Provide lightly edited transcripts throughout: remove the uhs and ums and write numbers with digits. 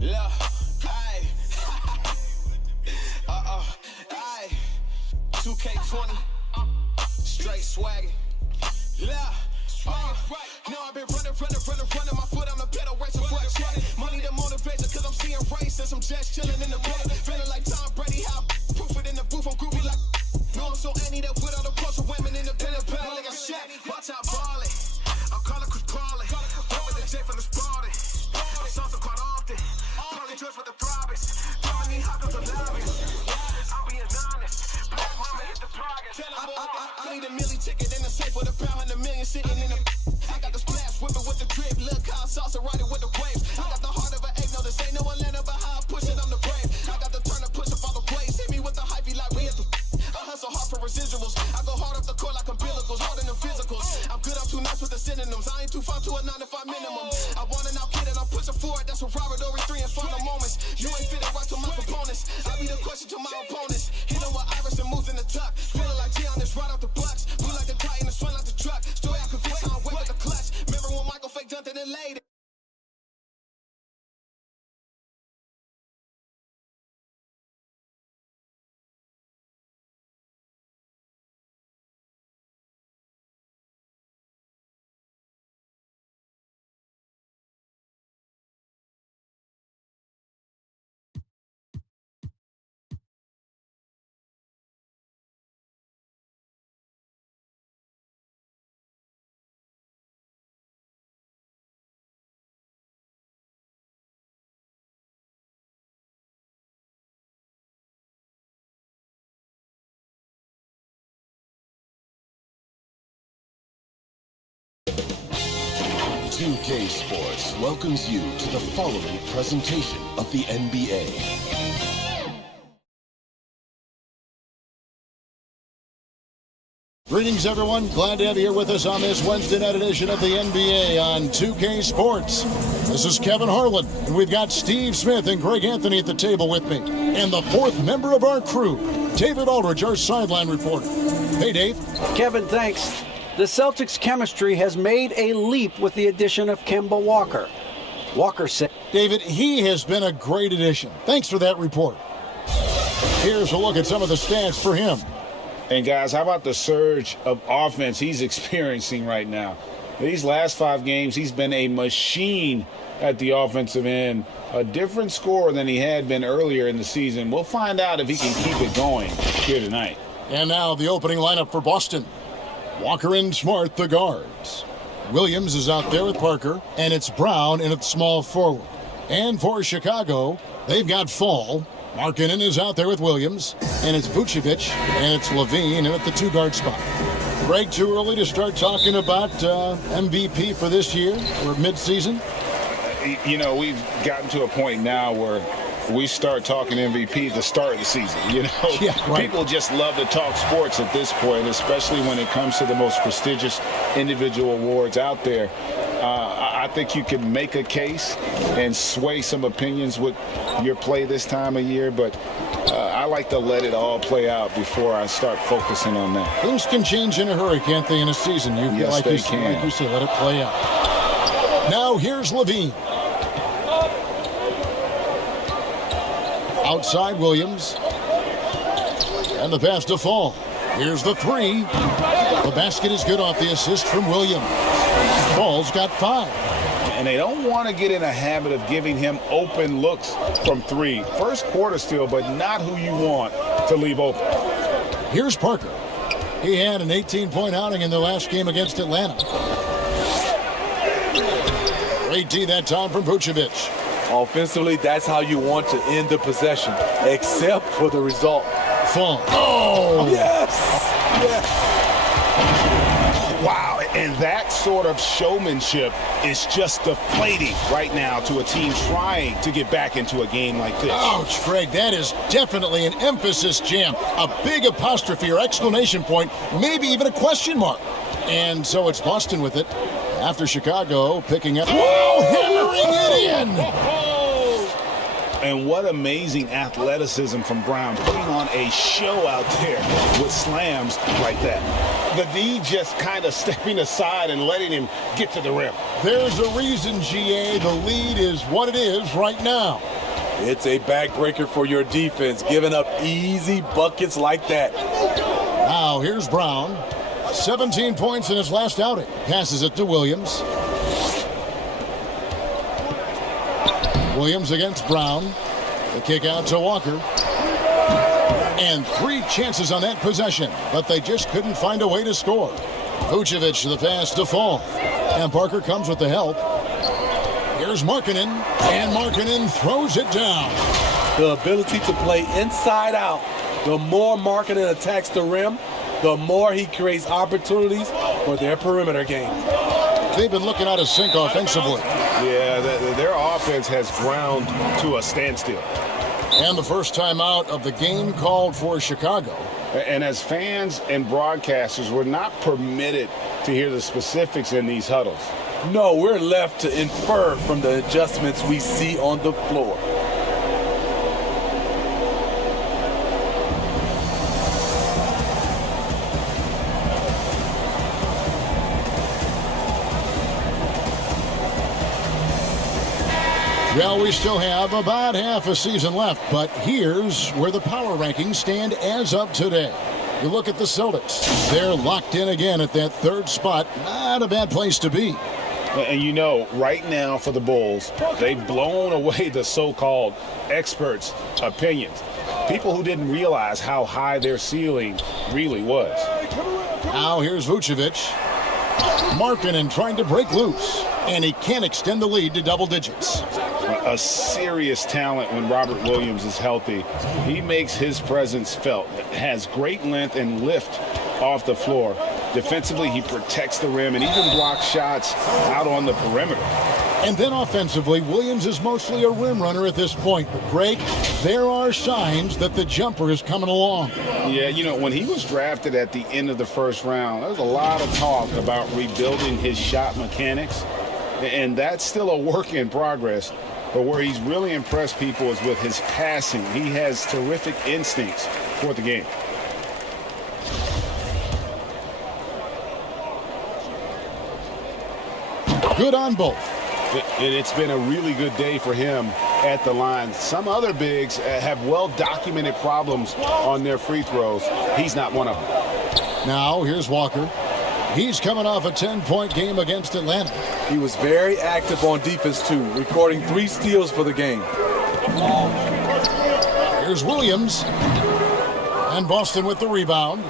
Look, ayy. 2K20, straight swaggin'. Look, now I've been running, my foot on the pedal, racing for a check. Money the motivation, cause I'm seeing races. I'm just chillin' in the bed, feeling like Tom Brady. How proof it in the booth, I'm groovy like. No, I'm so anti that with all the plus of women in the pen and pedal like a Shaq. Watch out, ballin'. I'm calling Chris Paulin. Run with the J from the Spartan. I'm saucing quite often. Paulie George with the throbbers. Throwing these hawkers to lobbyists. I'm being honest. Black mama hit the progress. I need a milli ticket in the safe with a pound and $1 million sitting in the. I got the splash, whipping with the drip. Look how salsa riding with the waves. I got the heart of an egg. No, this ain't no Atlanta, but how I push it, I'm the brave. I got the turn to push up all the plays. Hit me with the hypey like we at the. I hustle hard for residuals. I go hard up the court like umbilicals, harder than physicals. I'm good, I'm too nice with the synonyms. I ain't too far to a 9 to 5 minimum. I want an out kid and I'm pushing forward. That's what Robert Ory 3 and final moments. You ain't fitting right to my components. I be the question to my opponents. Hit them with Iris and moves in the tuck. Feeling like Giannis right off the blocks. We like the Titan and swing like the truck. Story I convince how I'm wet with the clutch. Remember when Michael Fake dunked it and laid it? Two-K Sports welcomes you to the following presentation of the NBA. Greetings, everyone. Glad to have you here with us on this Wednesday night edition of the NBA on 2K Sports. This is Kevin Harlan, and we've got Steve Smith and Greg Anthony at the table with me. And the fourth member of our crew, David Aldridge, our sideline reporter. Hey, Dave. Kevin, thanks. The Celtics' chemistry has made a leap with the addition of Kemba Walker. Walker said, David, he has been a great addition. Thanks for that report. Here's a look at some of the stats for him. And guys, how about the surge of offense he's experiencing right now? These last 5 games, he's been a machine at the offensive end. A different scorer than he had been earlier in the season. We'll find out if he can keep it going here tonight. And now the opening lineup for Boston. Walker and Smart, the guards. Williams is out there with Parker, and it's Brown in at small forward. And for Chicago, they've got Fall. Markkanen is out there with Williams, and it's Vucevic, and it's Levine in at the 2-guard spot. Greg, too early to start talking about MVP for this year or midseason? You know, we've gotten to a point now where we start talking MVP at the start of the season. You know, yeah, right. People just love to talk sports at this point, especially when it comes to the most prestigious individual awards out there. I think you can make a case and sway some opinions with your play this time of year, but I like to let it all play out before I start focusing on that. Things can change in a hurry, can't they, in a season? Yes, like they you can. Like you say, let it play out. Now here's Levine. Outside Williams. And the pass to Fall. Here's the 3. The basket is good off the assist from Williams. Fall's got 5. And they don't want to get in a habit of giving him open looks from 3. First quarter still, but not who you want to leave open. Here's Parker. He had an 18-point outing in the last game against Atlanta. Great D that time from Vucevic. Offensively, that's how you want to end the possession, except for the result. Fall. Oh! Yes! Yes! Wow, and that sort of showmanship is just deflating right now to a team trying to get back into a game like this. Ouch, Greg, that is definitely an emphasis jam. A big apostrophe or exclamation point, maybe even a question mark. And so it's Boston with it. After Chicago picking up. Whoa, hammering it in! And what amazing athleticism from Brown, putting on a show out there with slams like that. the D just kind of stepping aside and letting him get to the rim. There's a reason, GA, the lead is what it is right now. It's a backbreaker for your defense, giving up easy buckets like that. Now here's Brown. 17 points in his last outing. Passes it to Williams. Williams against Brown. The kick out to Walker. And 3 chances on that possession, but they just couldn't find a way to score. Vucevic the pass to Fall. And Parker comes with the help. Here's Markkanen, and Markkanen throws it down. The ability to play inside out. The more Markkanen attacks the rim, the more he creates opportunities for their perimeter game. They've been looking out of sync offensively. Yeah, their offense has ground to a standstill. And the first time out of the game called for Chicago. And as fans and broadcasters, we're not permitted to hear the specifics in these huddles. No, we're left to infer from the adjustments we see on the floor. Well, we still have about half a season left, but here's where the power rankings stand as of today. You look at the Celtics. They're locked in again at that 3rd spot. Not a bad place to be. And you know, right now for the Bulls, they've blown away the so-called experts' opinions. People who didn't realize how high their ceiling really was. Now here's Vucevic. Markkanen trying to break loose, and he can't extend the lead to double digits. A serious talent when Robert Williams is healthy. He makes his presence felt. Has great length and lift off the floor. Defensively, he protects the rim and even blocks shots out on the perimeter. And then offensively, Williams is mostly a rim runner at this point. But Greg, there are signs that the jumper is coming along. Yeah, you know, when he was drafted at the end of the 1st round, there was a lot of talk about rebuilding his shot mechanics. And that's still a work in progress. But where he's really impressed people is with his passing. He has terrific instincts for the game. Good on both. It's been a really good day for him at the line. Some other bigs have well-documented problems on their free throws. He's not one of them. Now here's Walker. He's coming off a 10-point game against Atlanta. He was very active on defense, too, recording 3 steals for the game. Here's Williams. And Boston with the rebound.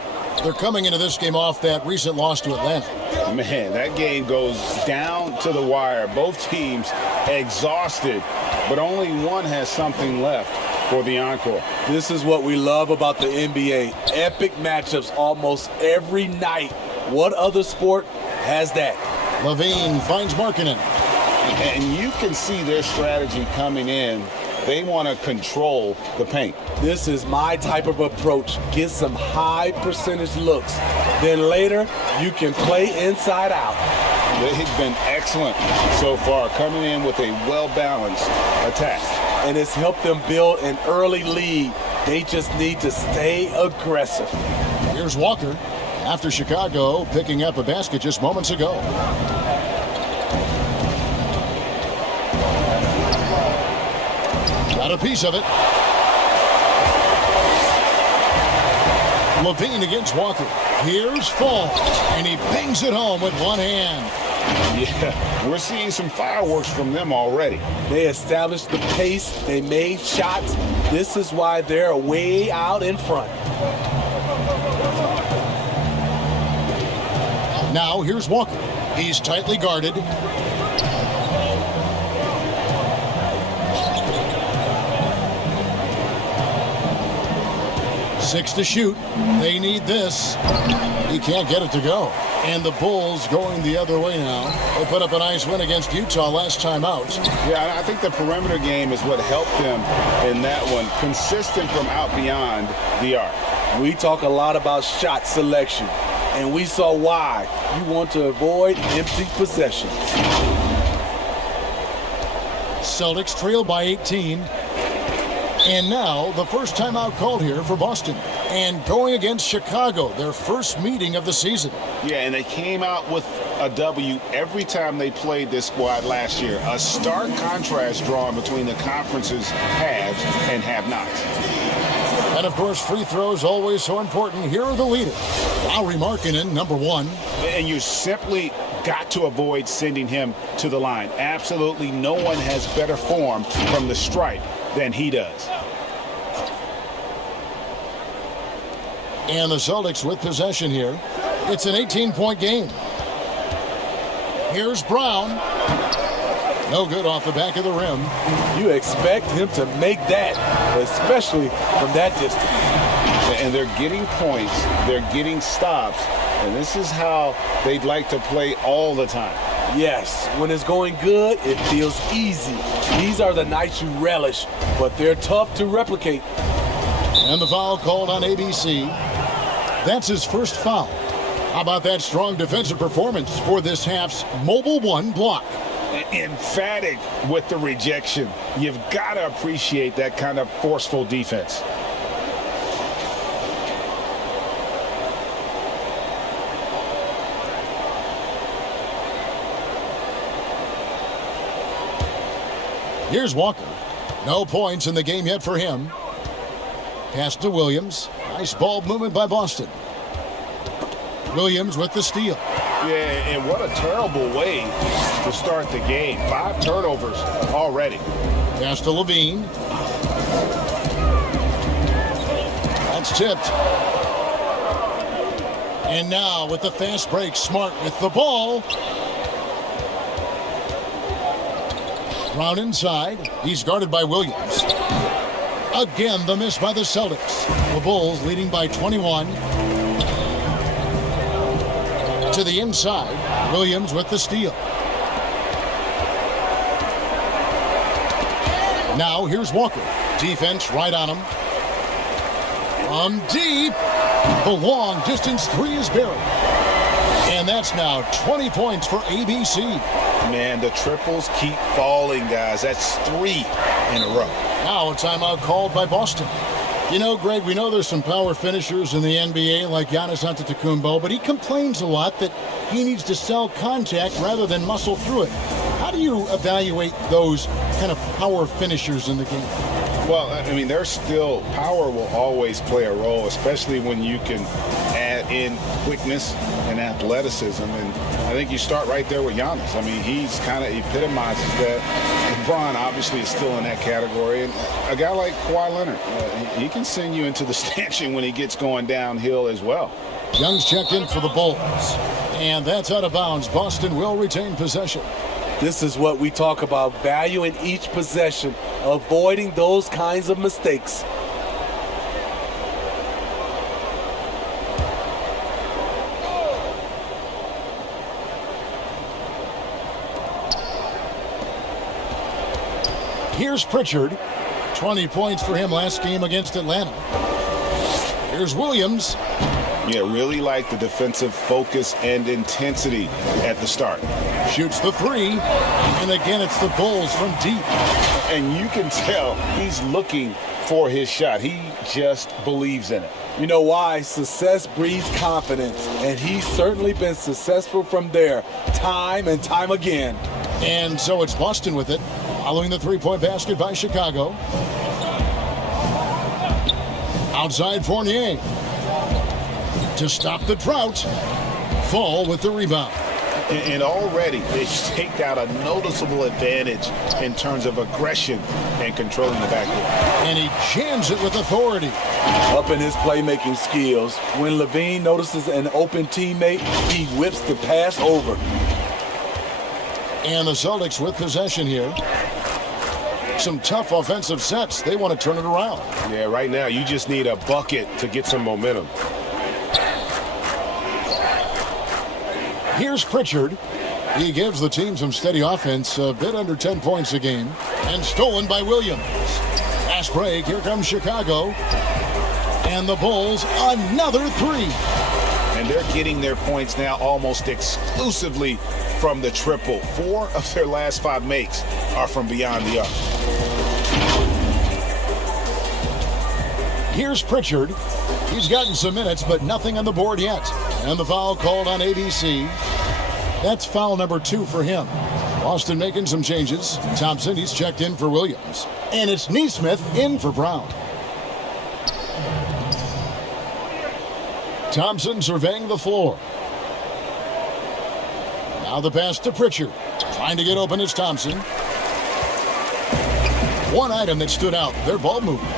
They're coming into this game off that recent loss to Atlanta. Man, that game goes down to the wire. Both teams exhausted, but only one has something left for the encore. This is what we love about the NBA. Epic matchups almost every night. What other sport has that? Levine finds Markkanen. And you can see their strategy coming in. They want to control the paint. This is my type of approach. Get some high percentage looks. Then later, you can play inside out. They've been excellent so far, coming in with a well-balanced attack. And it's helped them build an early lead. They just need to stay aggressive. Here's Walker. After Chicago picking up a basket just moments ago. Got a piece of it. Levine against Walker. Here's Fall, and he bangs it home with one hand. Yeah, we're seeing some fireworks from them already. They established the pace. They made shots. This is why they're way out in front. Now here's Walker. He's tightly guarded. Six to shoot. They need this. He can't get it to go. And the Bulls going the other way now. They put up a nice win against Utah last time out. Yeah, I think the perimeter game is what helped them in that one. Consistent from out beyond the arc. We talk a lot about shot selection, and we saw why. You want to avoid empty possessions. Celtics trail by 18. And now, the first timeout called here for Boston. And going against Chicago, their first meeting of the season. Yeah, and they came out with a W every time they played this squad last year. A stark contrast drawn between the conference's haves and have-nots. And, of course, free throws always so important. Here are the leaders. Lauri Markkanen, number 1. And you simply got to avoid sending him to the line. Absolutely no one has better form from the stripe than he does. And the Celtics with possession here. It's an 18-point game. Here's Brown. No good off the back of the rim. You expect him to make that, especially from that distance. And they're getting points, they're getting stops, and this is how they'd like to play all the time. Yes, when it's going good, it feels easy. These are the nights you relish, but they're tough to replicate. And the foul called on ABC. That's his first foul. How about that strong defensive performance for this half's Mobile One block? Emphatic with the rejection. You've got to appreciate that kind of forceful defense. Here's Walker. No points in the game yet for him. Pass to Williams. Nice ball movement by Boston. Williams with the steal. Yeah, and what a terrible way to start the game. 5 turnovers already. Pass to Levine. That's tipped. And now with the fast break, Smart with the ball. Brown inside. He's guarded by Williams. Again, the miss by the Celtics. The Bulls leading by 21. To the inside. Williams with the steal. Now here's Walker. Defense right on him. From deep. The long distance 3 is buried. And that's now 20 points for ABC. Man, the triples keep falling, guys. That's 3 in a row. Now a timeout called by Boston. You know, Greg, we know there's some power finishers in the NBA like Giannis Antetokounmpo, but he complains a lot that he needs to sell contact rather than muscle through it. How do you evaluate those kind of power finishers in the game? Well, I mean, there's still power will always play a role, especially when you can add in quickness and athleticism. And I think you start right there with Giannis. I mean, he's kind of epitomizes that. LeBron obviously is still in that category. And a guy like Kawhi Leonard, he can send you into the stanchion when he gets going downhill as well. Young's checked in for the Bulls. And that's out of bounds. Boston will retain possession. This is what we talk about, valuing each possession, avoiding those kinds of mistakes. Here's Pritchard. 20 points for him last game against Atlanta. Here's Williams. Yeah, really like the defensive focus and intensity at the start. Shoots the 3. And again, it's the Bulls from deep. And you can tell he's looking for his shot. He just believes in it. You know why? Success breeds confidence, and he's certainly been successful from there time and time again. And so it's Boston with it, following the three-point basket by Chicago. Outside Fournier. To stop the drought. Fall with the rebound. And already they've staked out a noticeable advantage in terms of aggression and controlling the backcourt. And he jams it with authority. Up in his playmaking skills, when Levine notices an open teammate, he whips the pass over. And the Celtics with possession here. Some tough offensive sets. They want to turn it around. Yeah, right now you just need a bucket to get some momentum. Here's Pritchard. He gives the team some steady offense, a bit under 10 points a game, and stolen by Williams. Fast break, here comes Chicago. And the Bulls, another 3. And they're getting their points now almost exclusively from the triple. 4 of their last 5 makes are from beyond the arc. Here's Pritchard. He's gotten some minutes, but nothing on the board yet. And the foul called on ABC. That's foul number 2 for him. Boston making some changes. Thompson, he's checked in for Williams. And it's Neesmith in for Brown. Thompson surveying the floor. Now the pass to Pritchard. Trying to get open is Thompson. One item that stood out, their ball movement.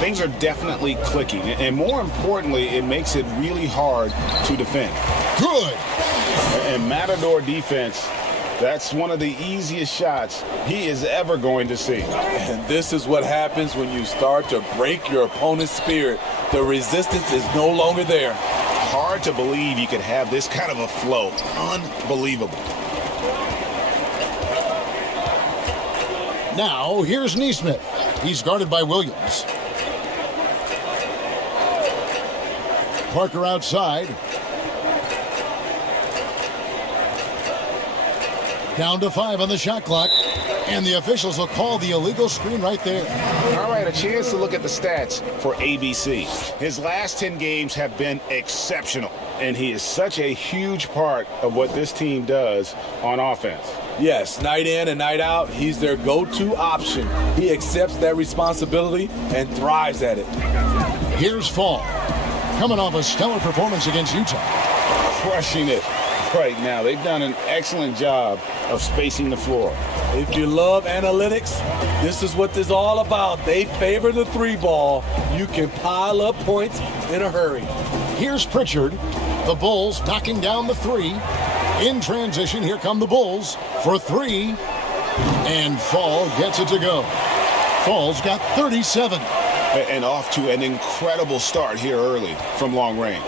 Things are definitely clicking, and more importantly, it makes it really hard to defend. Good. And Matador defense, that's one of the easiest shots he is ever going to see. And this is what happens when you start to break your opponent's spirit. The resistance is no longer there. Hard to believe you could have this kind of a flow. Unbelievable. Now, here's Neesmith. He's guarded by Williams. Parker outside. Down to 5 on the shot clock. And the officials will call the illegal screen right there. All right, a chance to look at the stats for ABC. His last 10 games have been exceptional, and he is such a huge part of what this team does on offense. Yes, night in and night out, he's their go-to option. He accepts that responsibility and thrives at it. Here's Fall. Coming off a stellar performance against Utah. Crushing it right now. They've done an excellent job of spacing the floor. If you love analytics, this is what this is all about. They favor the 3-ball. You can pile up points in a hurry. Here's Pritchard. The Bulls knocking down the 3. In transition, here come the Bulls for 3. And Fall gets it to go. Fall's got 37. And off to an incredible start here early from long range.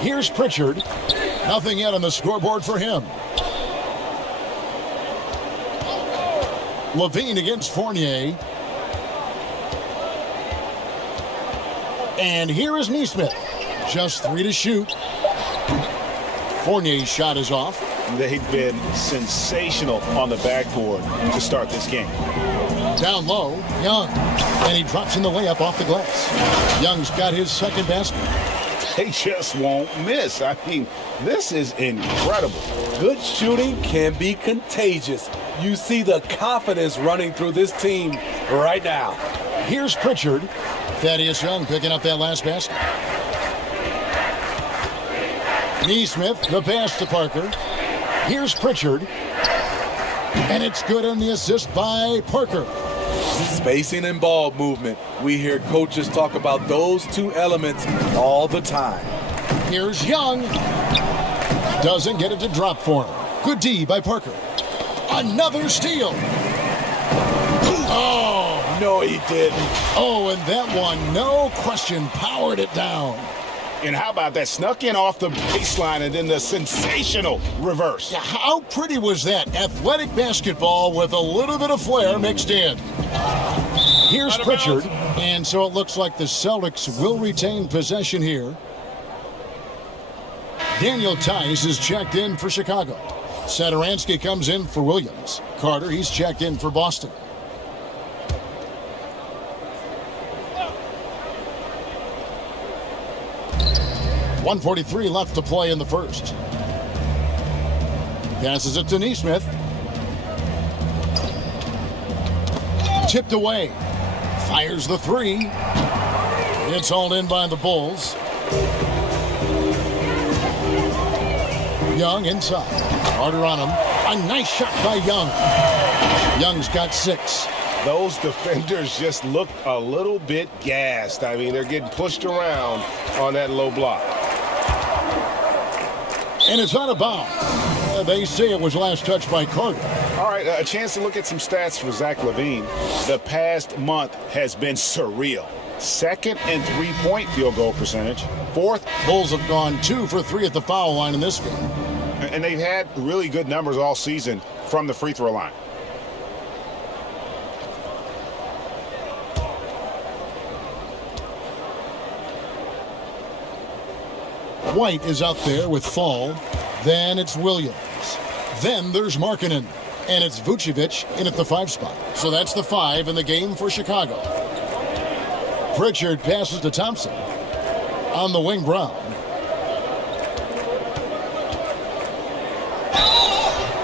Here's Pritchard. Nothing yet on the scoreboard for him. Levine against Fournier. And here is Neesmith. Just 3 to shoot. Fournier's shot is off. They've been sensational on the backboard to start this game. Down low, Young. And he drops in the layup off the glass. Young's got his second basket. They just won't miss. I mean, this is incredible. Good shooting can be contagious. You see the confidence running through this team right now. Here's Pritchard. Thaddeus Young picking up that last basket. Neesmith, the pass to Parker. Here's Pritchard. And it's good on the assist by Parker. Spacing and ball movement. We hear coaches talk about those 2 elements all the time. Here's Young. Doesn't get it to drop for him. Good D by Parker. Another steal. Oh, No, he didn't. oh, and that one, no question, powered it down. And how about that? Snuck in off the baseline and then the sensational reverse. Yeah, how pretty was that? Athletic basketball with a little bit of flair mixed in. Here's Pritchard, and so it looks like the Celtics will retain possession here. Daniel Tice is checked in for Chicago. Satoransky comes in for Williams. Carter, he's checked in for Boston. .143 left to play in the first. Passes it to Neesmith. Tipped away. Fires the 3. It's hauled in by the Bulls. Young inside. Carter on him. A nice shot by Young. Young's got 6. Those defenders just look a little bit gassed. I mean, they're getting pushed around on that low block. And it's out of bounds. They say it was last touched by Carter. All right, a chance to look at some stats for Zach LaVine. The past month has been surreal. 2nd and 3-point field goal percentage. 4th. Bulls have gone 2 for 3 at the foul line in this game. And they've had really good numbers all season from the free throw line. White is out there with Fall. Then it's Williams. Then there's Markkanen. And it's Vucevic in at the 5 spot. So that's the 5 in the game for Chicago. Pritchard passes to Thompson. On the wing, Brown.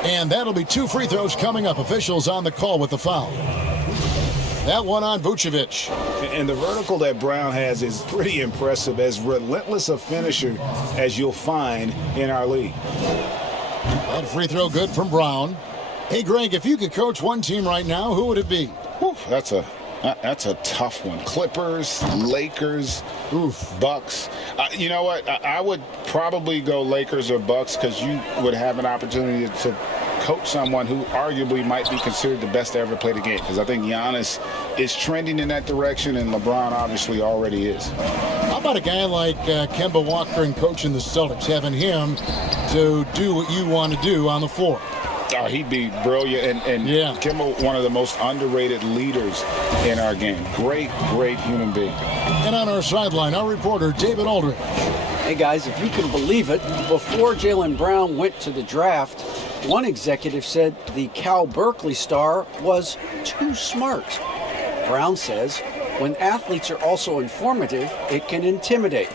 And that'll be 2 free throws coming up. Officials on the call with the foul. That one on Vucevic. And the vertical that Brown has is pretty impressive, as relentless a finisher as you'll find in our league. That free throw good from Brown. Hey, Greg, if you could coach one team right now, who would it be? Whew, that's a tough one. Clippers, Lakers, Bucks. You know what? I would probably go Lakers or Bucks, because you would have an opportunity to coach someone who arguably might be considered the best to ever play the game, because I think Giannis is trending in that direction, and LeBron obviously already is. How about a guy like Kemba Walker and coaching the Celtics, having him to do what you want to do on the floor? Oh, he'd be brilliant, and yeah. Kemba, one of the most underrated leaders in our game. Great human being. And on our sideline, our reporter, David Aldridge. Hey guys, if you can believe it, before Jaylen Brown went to the draft, one executive said the Cal Berkeley star was too smart. Brown says, when athletes are also informative, it can intimidate.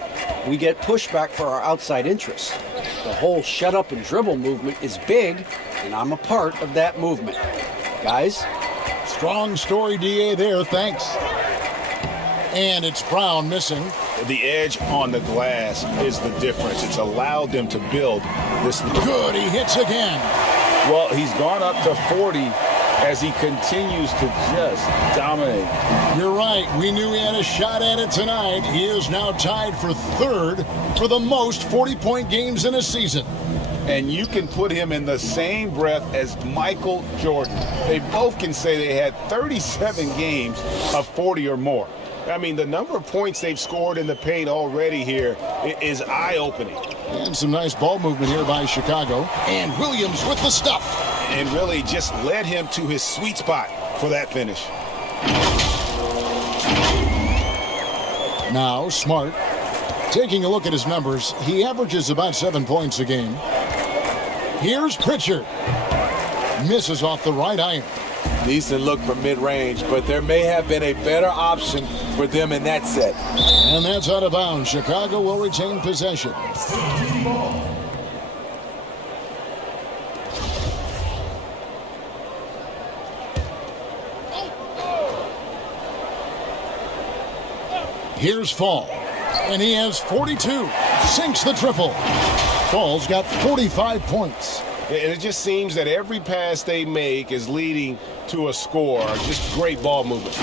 We get pushback for our outside interests. The whole shut up and dribble movement is big, and I'm a part of that movement. Guys? Strong story, DA, there. Thanks. And it's Brown missing. The edge on the glass is the difference. It's allowed them to build this. Good, he hits again. Well, he's gone up to 40 as he continues to just dominate. You're right. We knew he had a shot at it tonight. He is now tied for 3rd for the most 40-point games in a season. And you can put him in the same breath as Michael Jordan. They both can say they had 37 games of 40 or more. I mean, the number of points they've scored in the paint already here is eye-opening. And some nice ball movement here by Chicago. And Williams with the stuff. And really just led him to his sweet spot for that finish. Now, Smart. Taking a look at his numbers, he averages about 7 points a game. Here's Pritchard. Misses off the right iron. Decent look from mid-range, but there may have been a better option for them in that set. And that's out of bounds. Chicago will retain possession. Here's Fall, and he has 42. Sinks the triple. Fall's got 45 points. And it just seems that every pass they make is leading to a score. Just great ball movement.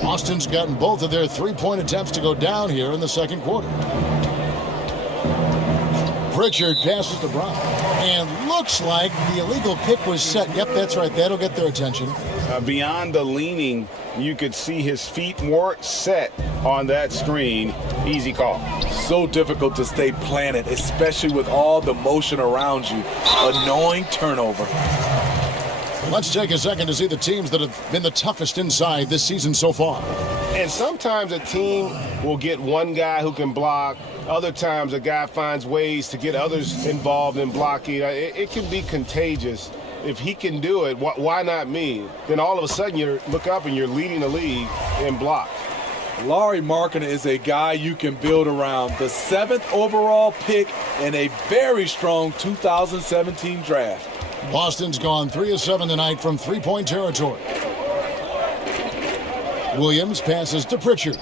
Boston's gotten both of their 3-point attempts to go down here in the second quarter. Pritchard passes to Brown. And looks like the illegal pick was set. Yep, that's right. That'll get their attention. Beyond the leaning, you could see his feet weren't set on that screen. Easy call. So difficult to stay planted, especially with all the motion around you. Annoying turnover. Let's take a second to see the teams that have been the toughest inside this season so far. And sometimes a team will get one guy who can block. Other times a guy finds ways to get others involved in blocking. It can be contagious. If he can do it, why not me? Then all of a sudden you look up and you're leading the league in blocks. Lauri Markkanen is a guy you can build around. The 7th overall pick in a very strong 2017 draft. Boston's gone 3 of 7 tonight from 3-point territory. Williams passes to Pritchard.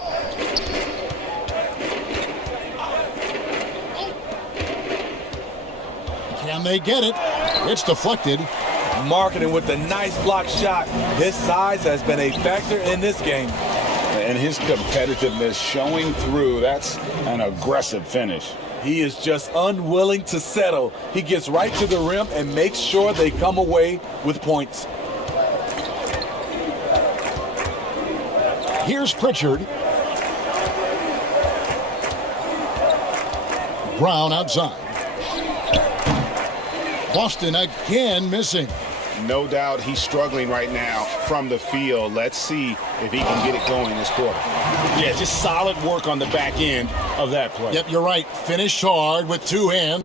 Can they get it? It's deflected. Markkanen with the nice block shot. His size has been a factor in this game. And his competitiveness showing through. That's an aggressive finish. He is just unwilling to settle. He gets right to the rim and makes sure they come away with points. Here's Pritchard. Brown outside. Boston again missing. No doubt he's struggling right now from the field. Let's see if he can get it going this quarter. Yeah, just solid work on the back end of that play. Yep, you're right. Finished hard with 2 hands.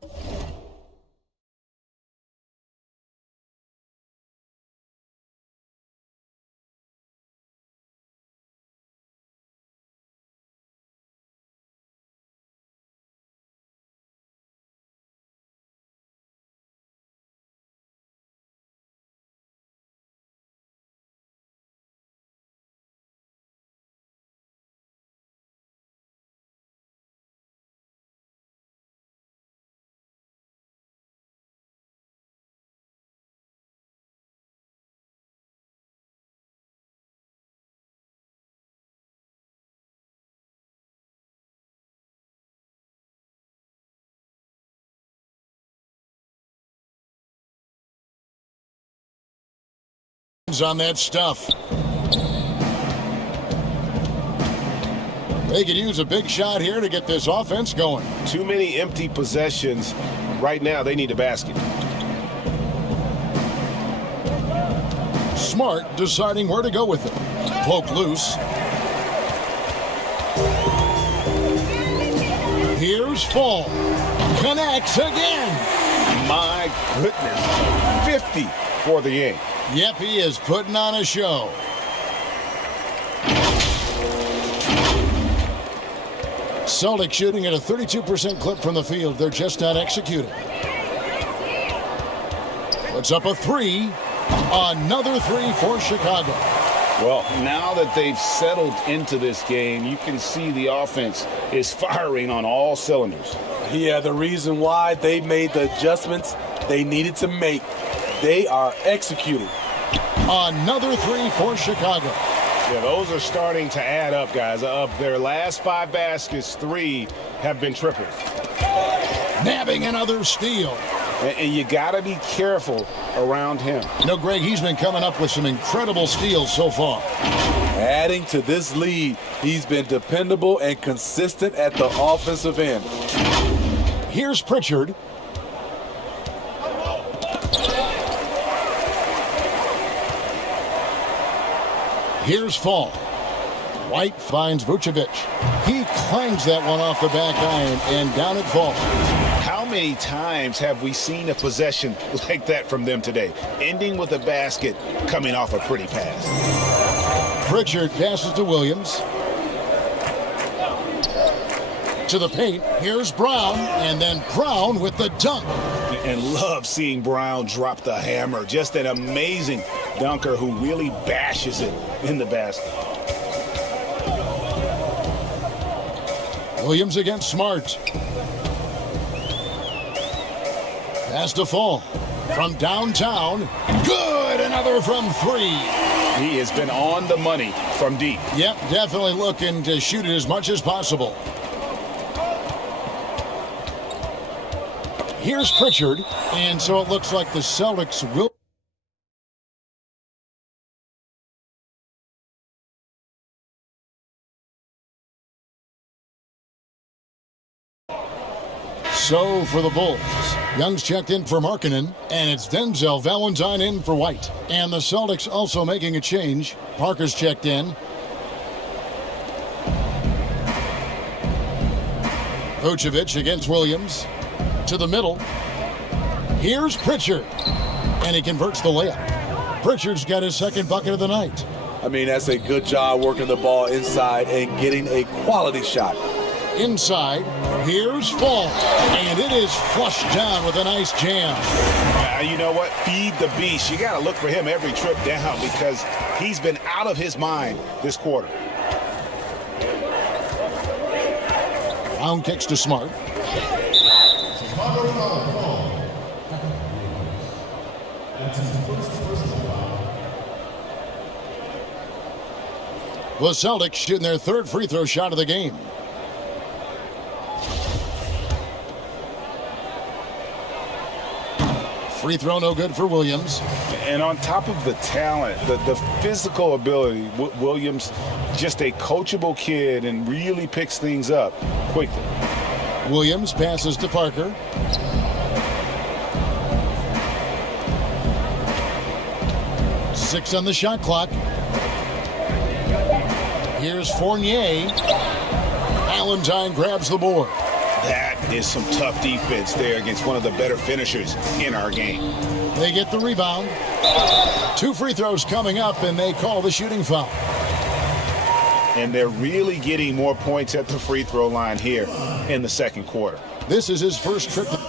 On that stuff. They could use a big shot here to get this offense going. Too many empty possessions. Right now, they need a basket. Smart deciding where to go with it. Poke loose. Here's Fall. Connects again. My goodness. 50 for the game. Yep, he is putting on a show. Celtics shooting at a 32% clip from the field. They're just not executing. Puts up a three. Another three for Chicago. Well, now that they've settled into this game, you can see the offense is firing on all cylinders. Yeah, the reason why they made the adjustments they needed to make, they are executing. Another three for Chicago. Yeah, those are starting to add up, guys. Of their last 5 baskets, 3 have been triples. Nabbing another steal. And you got to be careful around him. You know, Greg, he's been coming up with some incredible steals so far. Adding to this lead, he's been dependable and consistent at the offensive end. Here's Pritchard. Here's Fall. White finds Vucevic. He clangs that one off the back iron and down it falls. How many times have we seen a possession like that from them today? Ending with a basket, coming off a pretty pass. Pritchard passes to Williams. To the paint. Here's Brown. And then Brown with the dunk. And love seeing Brown drop the hammer. Just an amazing dunker who really bashes it in the basket. Williams against Smart. Pass to Fall. From downtown. Good! Another from 3. He has been on the money from deep. Yep, definitely looking to shoot it as much as possible. Here's Pritchard. And so it looks like the Celtics will. So for the Bulls, Young's checked in for Markkanen, and it's Denzel Valentine in for White. And the Celtics also making a change. Parker's checked in. Vucevic against Williams. To the middle. Here's Pritchard. And he converts the layup. Pritchard's got his second bucket of the night. I mean, that's a good job working the ball inside and getting a quality shot. Inside, here's Fall, and it is flushed down with a nice jam. You know what? Feed the beast. You got to look for him every trip down because he's been out of his mind this quarter. Brown kicks to Smart. The Celtics shooting their third free throw shot of the game. Free throw no good for Williams. And on top of the talent, the physical ability, Williams, just a coachable kid and really picks things up quickly. Williams passes to Parker. Six on the shot clock. Here's Fournier. Valentine grabs the board. That is some tough defense there against one of the better finishers in our game. They get the rebound. 2 free throws coming up, and they call the shooting foul. And they're really getting more points at the free throw line here in the second quarter. This is his first trip to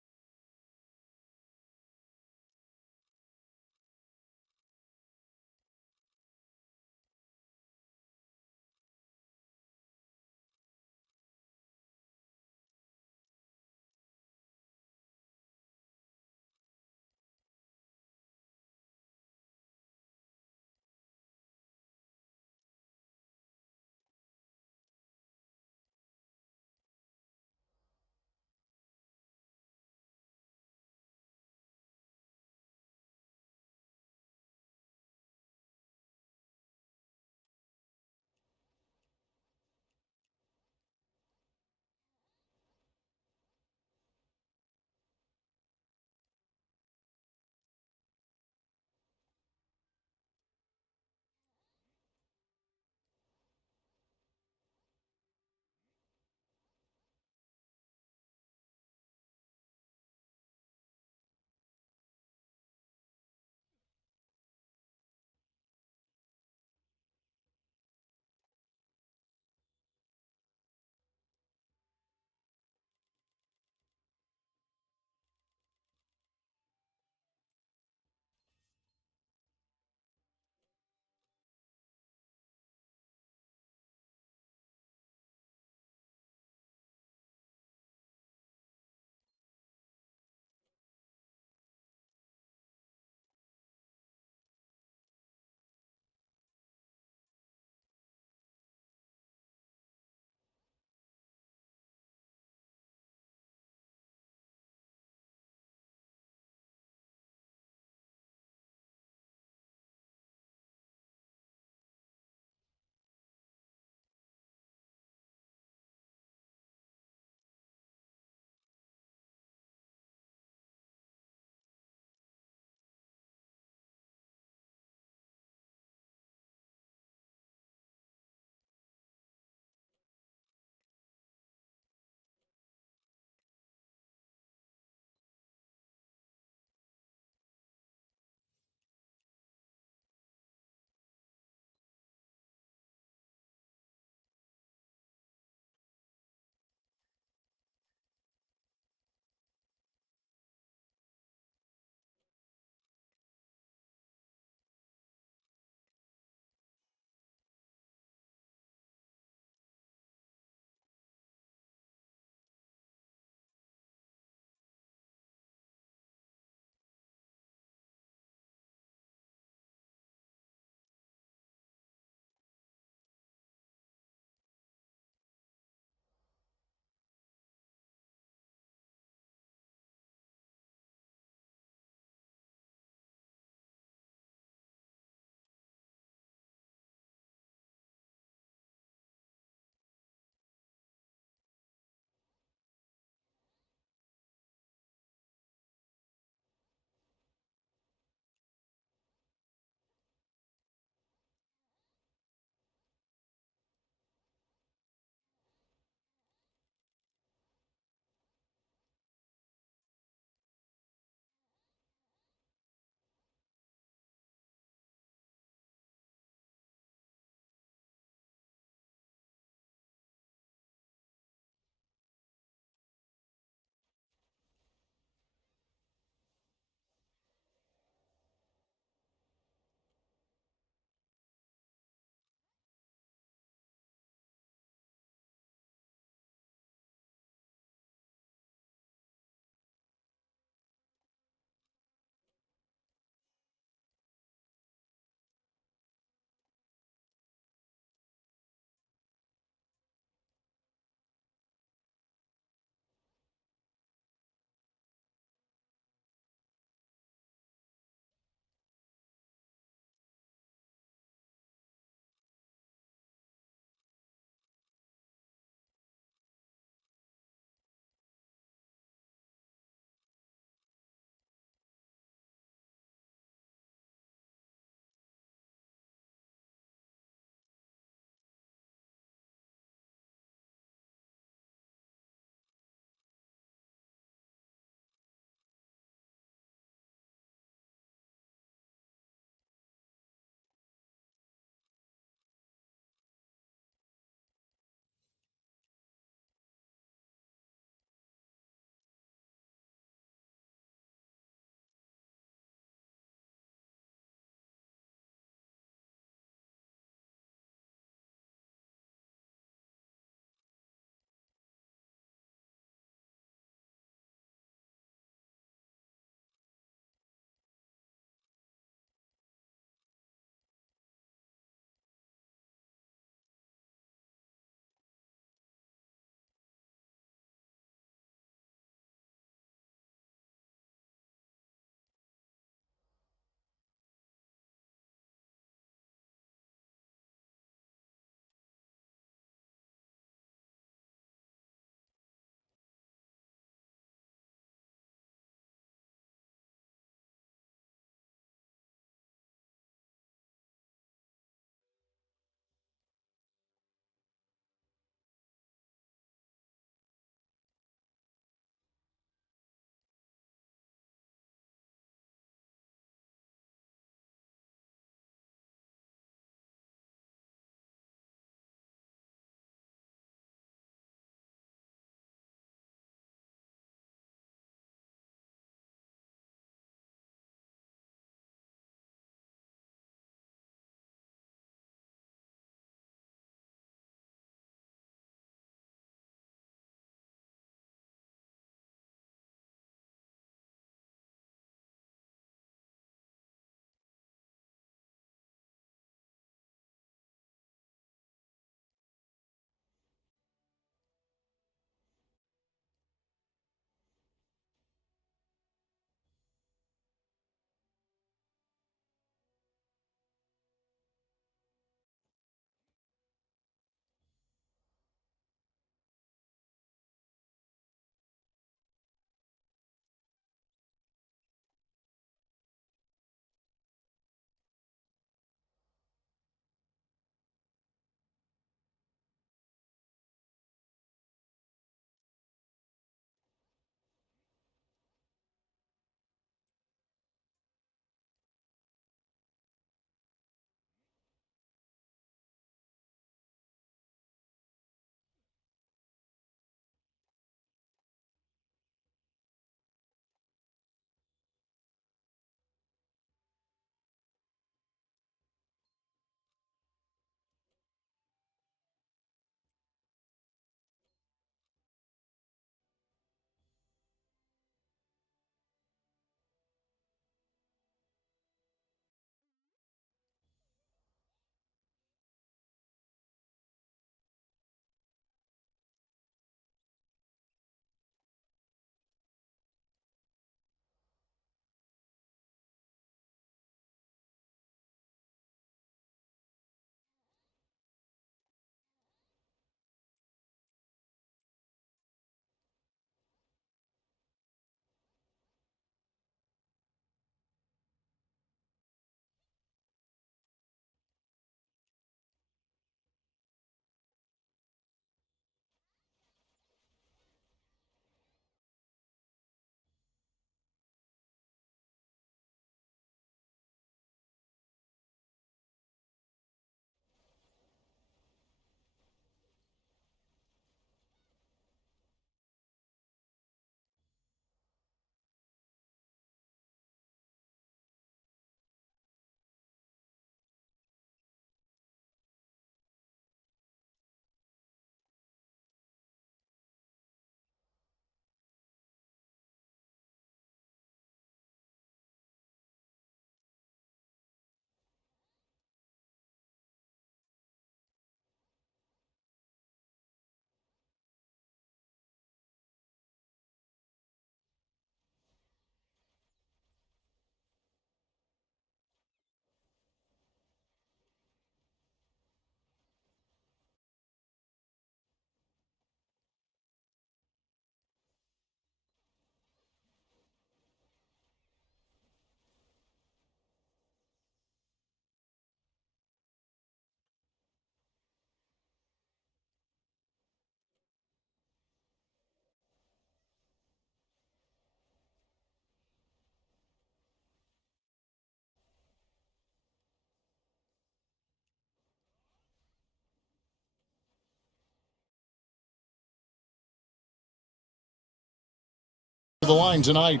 the line tonight.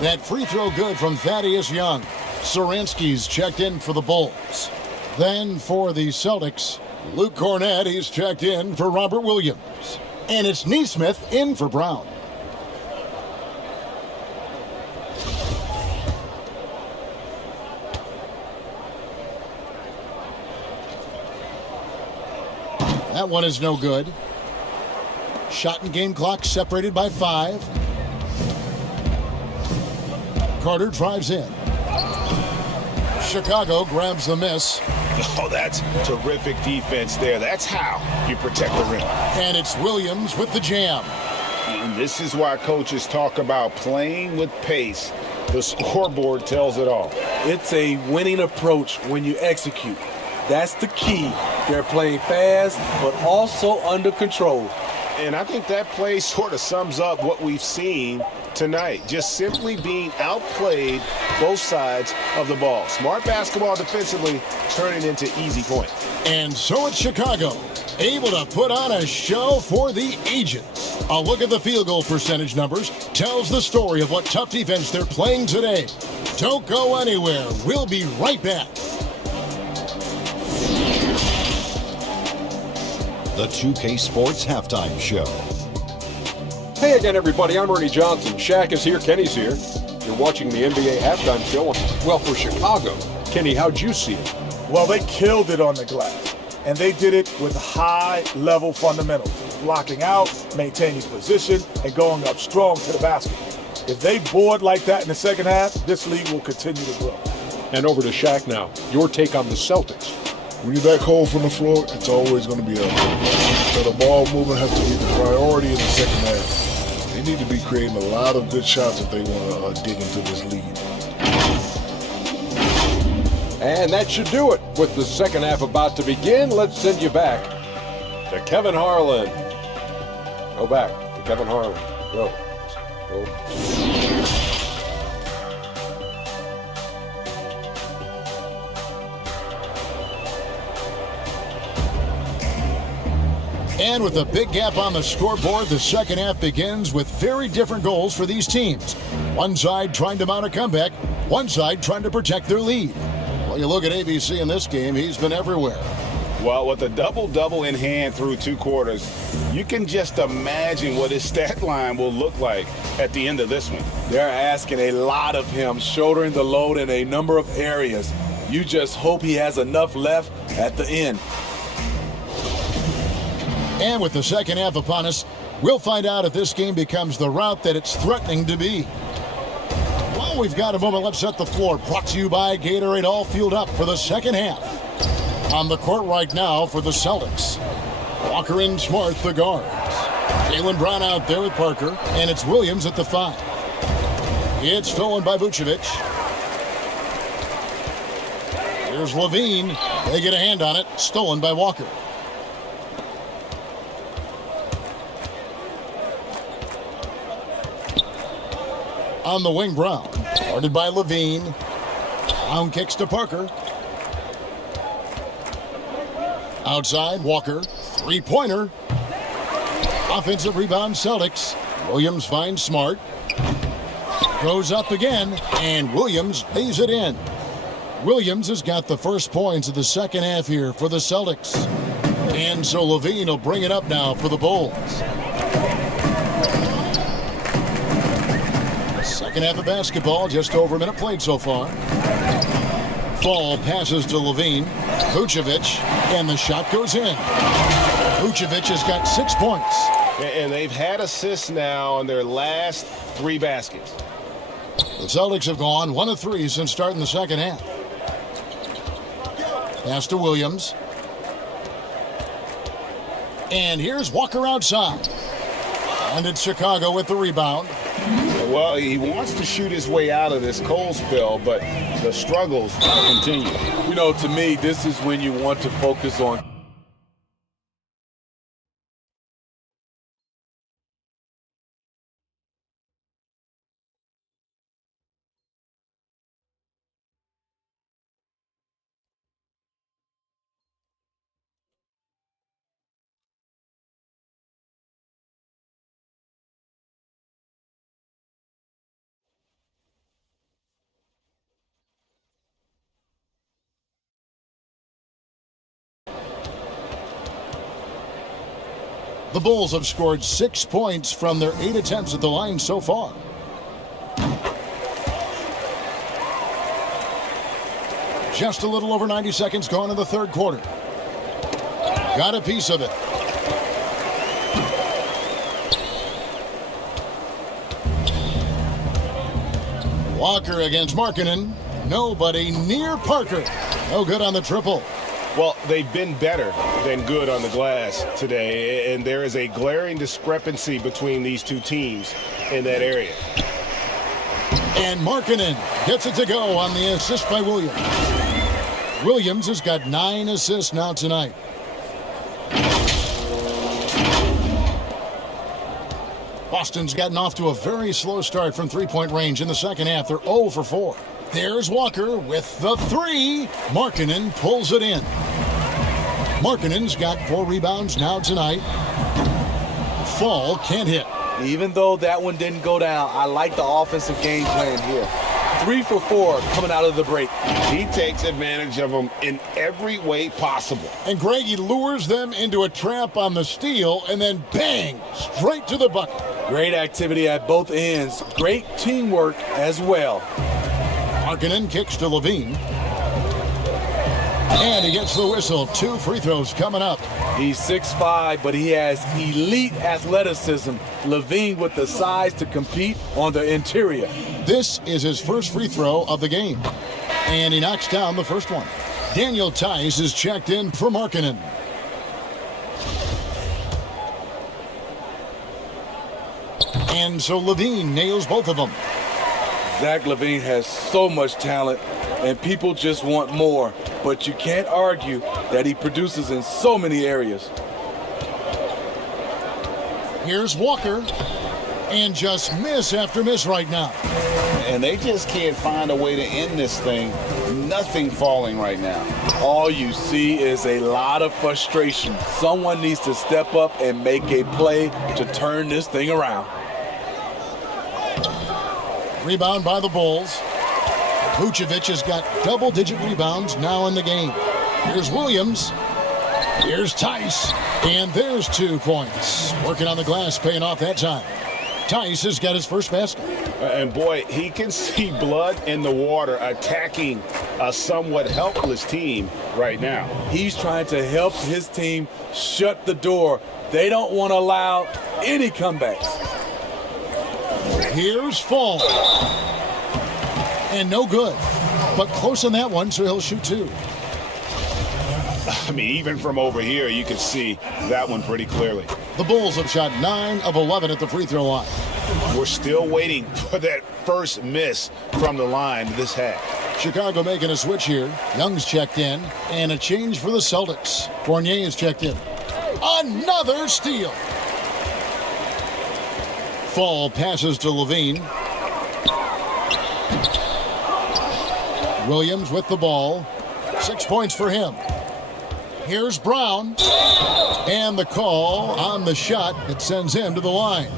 That free throw good from Thaddeus Young. Saransky's checked in for the Bulls. Then for the Celtics, Luke Cornett, he's checked in for Robert Williams. And it's Neesmith in for Brown. That one is no good. Shot and game clock separated by 5. Carter drives in. Chicago grabs the miss. Oh, that's terrific defense there. That's how you protect the rim. And it's Williams with the jam. And this is why coaches talk about playing with pace. The scoreboard tells it all. It's a winning approach when you execute. That's the key. They're playing fast, but also under control. And I think that play sort of sums up what we've seen tonight. Just simply being outplayed both sides of the ball. Smart basketball defensively turning into easy points. And so it's Chicago, able to put on a show for the ages. A look at the field goal percentage numbers tells the story of what tough defense they're playing today. Don't go anywhere. We'll be right back. The 2K Sports Halftime Show. Hey again, everybody. I'm Ernie Johnson. Shaq is here. Kenny's here. You're watching the NBA Halftime Show. Well, for Chicago, Kenny, how'd you see it? Well, they killed it on the glass, and they did it with high-level fundamentals, blocking out, maintaining position, and going up strong to the basket. If they board like that in the second half, this league will continue to grow. And over to Shaq now. Your take on the Celtics. When you're that cold from the floor, it's always going to be up. So the ball movement has to be the priority in the second half. They need to be creating a lot of good shots if they want to dig into this lead. And that should do it. With the second half about to begin, let's send you back to Kevin Harlan. Go back to Kevin Harlan. Go. And with a big gap on the scoreboard, the second half begins with very different goals for these teams. One side trying to mount a comeback, one side trying to protect their lead. Well, you look at ABC in this game, he's been everywhere. Well, with a double-double in hand through 2 quarters, you can just imagine what his stat line will look like at the end of this one. They're asking a lot of him, shouldering the load in a number of areas. You just hope he has enough left at the end. And with the second half upon us, we'll find out if this game becomes the route that it's threatening to be. While we've got a moment, let's set the floor. Brought to you by Gatorade, all fueled up for the second half. On the court right now for the Celtics, Walker and Smart, the guards. Jaylen Brown out there with Parker, and it's Williams at the 5. It's stolen by Vucevic. Here's Levine. They get a hand on it. Stolen by Walker. On the wing, Brown. Guarded by Levine. Brown kicks to Parker. Outside, Walker. Three-pointer. Offensive rebound, Celtics. Williams finds Smart. Goes up again, and Williams lays it in. Williams has got the first points of the second half here for the Celtics. And so Levine will bring it up now for the Bulls. Second half of basketball, just over a minute played so far. Fall passes to Levine. Vucevic, and the shot goes in. Vucevic has got 6 points. And they've had assists now on their last 3 baskets. The Celtics have gone 1 of 3 since starting the second half. Pass to Williams. And here's Walker outside. And it's Chicago with the rebound. Well, he wants to shoot his way out of this cold spell, but the struggles continue. You know, to me, this is when you want to focus on The Bulls have scored 6 points from their 8 attempts at the line so far. Just a little over 90 seconds gone in the third quarter. Got a piece of it. Walker against Markkanen. Nobody near Parker. No good on the triple. Well, they've been better than good on the glass today, and there is a glaring discrepancy between these two teams in that area. And Markkanen gets it to go on the assist by Williams. Williams has got 9 assists now tonight. Boston's gotten off to a very slow start from three-point range in the second half. They're 0 for 4. There's Walker with the 3. Markkanen pulls it in. Markkanen's got 4 rebounds now tonight. Fall can't hit. Even though that one didn't go down, I like the offensive game plan here. 3 for 4 coming out of the break. He takes advantage of them in every way possible. And Greg, he lures them into a trap on the steal and then bang, straight to the bucket. Great activity at both ends. Great teamwork as well. Markkanen kicks to Levine. And he gets the whistle. 2 free throws coming up. He's 6'5", but he has elite athleticism. Levine with the size to compete on the interior. This is his first free throw of the game. And he knocks down the first one. Daniel Theis is checked in for Markkanen. And so Levine nails both of them. Zach LaVine has so much talent, and people just want more. But you can't argue that he produces in so many areas. Here's Walker. And just miss after miss right now. And they just can't find a way to end this thing. Nothing falling right now. All you see is a lot of frustration. Someone needs to step up and make a play to turn this thing around. Rebound by the Bulls. Vucevic has got double-digit rebounds now in the game. Here's Williams. Here's Theis. And there's 2 points. Working on the glass, paying off that time. Theis has got his first basket. And boy, he can see blood in the water attacking a somewhat helpless team right now. He's trying to help his team shut the door. They don't want to allow any comebacks. Here's Fall. And no good. But close on that one, so he'll shoot 2. I mean, even from over here, you can see that one pretty clearly. The Bulls have shot 9 of 11 at the free throw line. We're still waiting for that first miss from the line this half. Chicago making a switch here. Young's checked in, and a change for the Celtics. Fournier is checked in. Another steal. Fall passes to Levine. Williams with the ball. 6 points for him. Here's Brown. And the call on the shot that sends him to the line.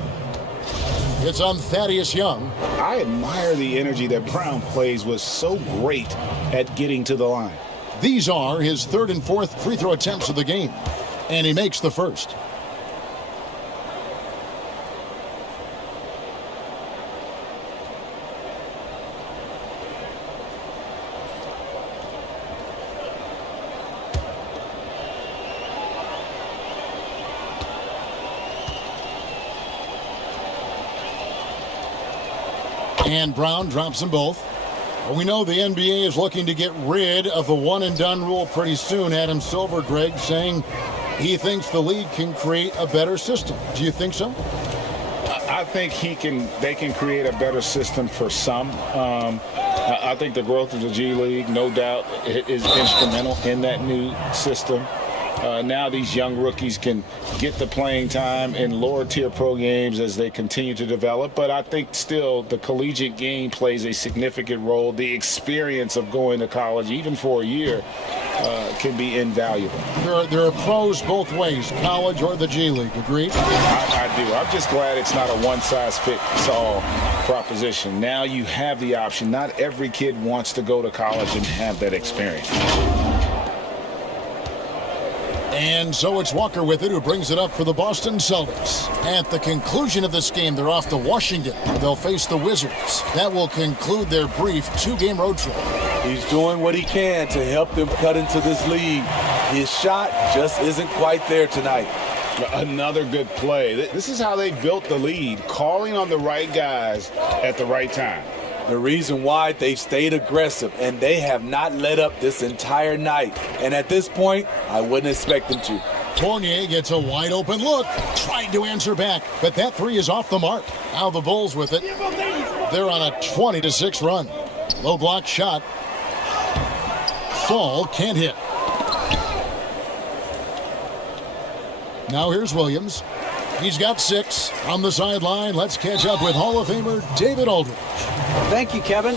It's on Thaddeus Young. I admire the energy that Brown plays with, so great at getting to the line. These are his 3rd and 4th free throw attempts of the game. And he makes the first. And Brown drops them both. We know the NBA is looking to get rid of the one-and-done rule pretty soon. Adam Silver, Greg, saying he thinks the league can create a better system. Do you think so? I think they can create a better system for some. I think the growth of the G League, no doubt, is instrumental in that new system. Now these young rookies can get the playing time in lower tier pro games as they continue to develop. But I think still the collegiate game plays a significant role. The experience of going to college, even for a year, can be invaluable. There are pros both ways, college or the G League. Agreed? I do. I'm just glad it's not a one-size-fits-all proposition. Now you have the option. Not every kid wants to go to college and have that experience. And so it's Walker with it, who brings it up for the Boston Celtics. At the conclusion of this game, they're off to Washington, where they'll face the Wizards. That will conclude their brief 2-game road trip. He's doing what he can to help them cut into this lead. His shot just isn't quite there tonight. Another good play. This is how they built the lead, calling on the right guys at the right time. The reason why they've stayed aggressive, and they have not let up this entire night. And at this point, I wouldn't expect them to. Fournier gets a wide open look, trying to answer back, but that three is off the mark. Now the Bulls with it. They're on a 20-6 run. Low block shot. Fall can't hit. Now here's Williams. He's got 6 on the sideline. Let's catch up with Hall of Famer David Aldridge. Thank you, Kevin.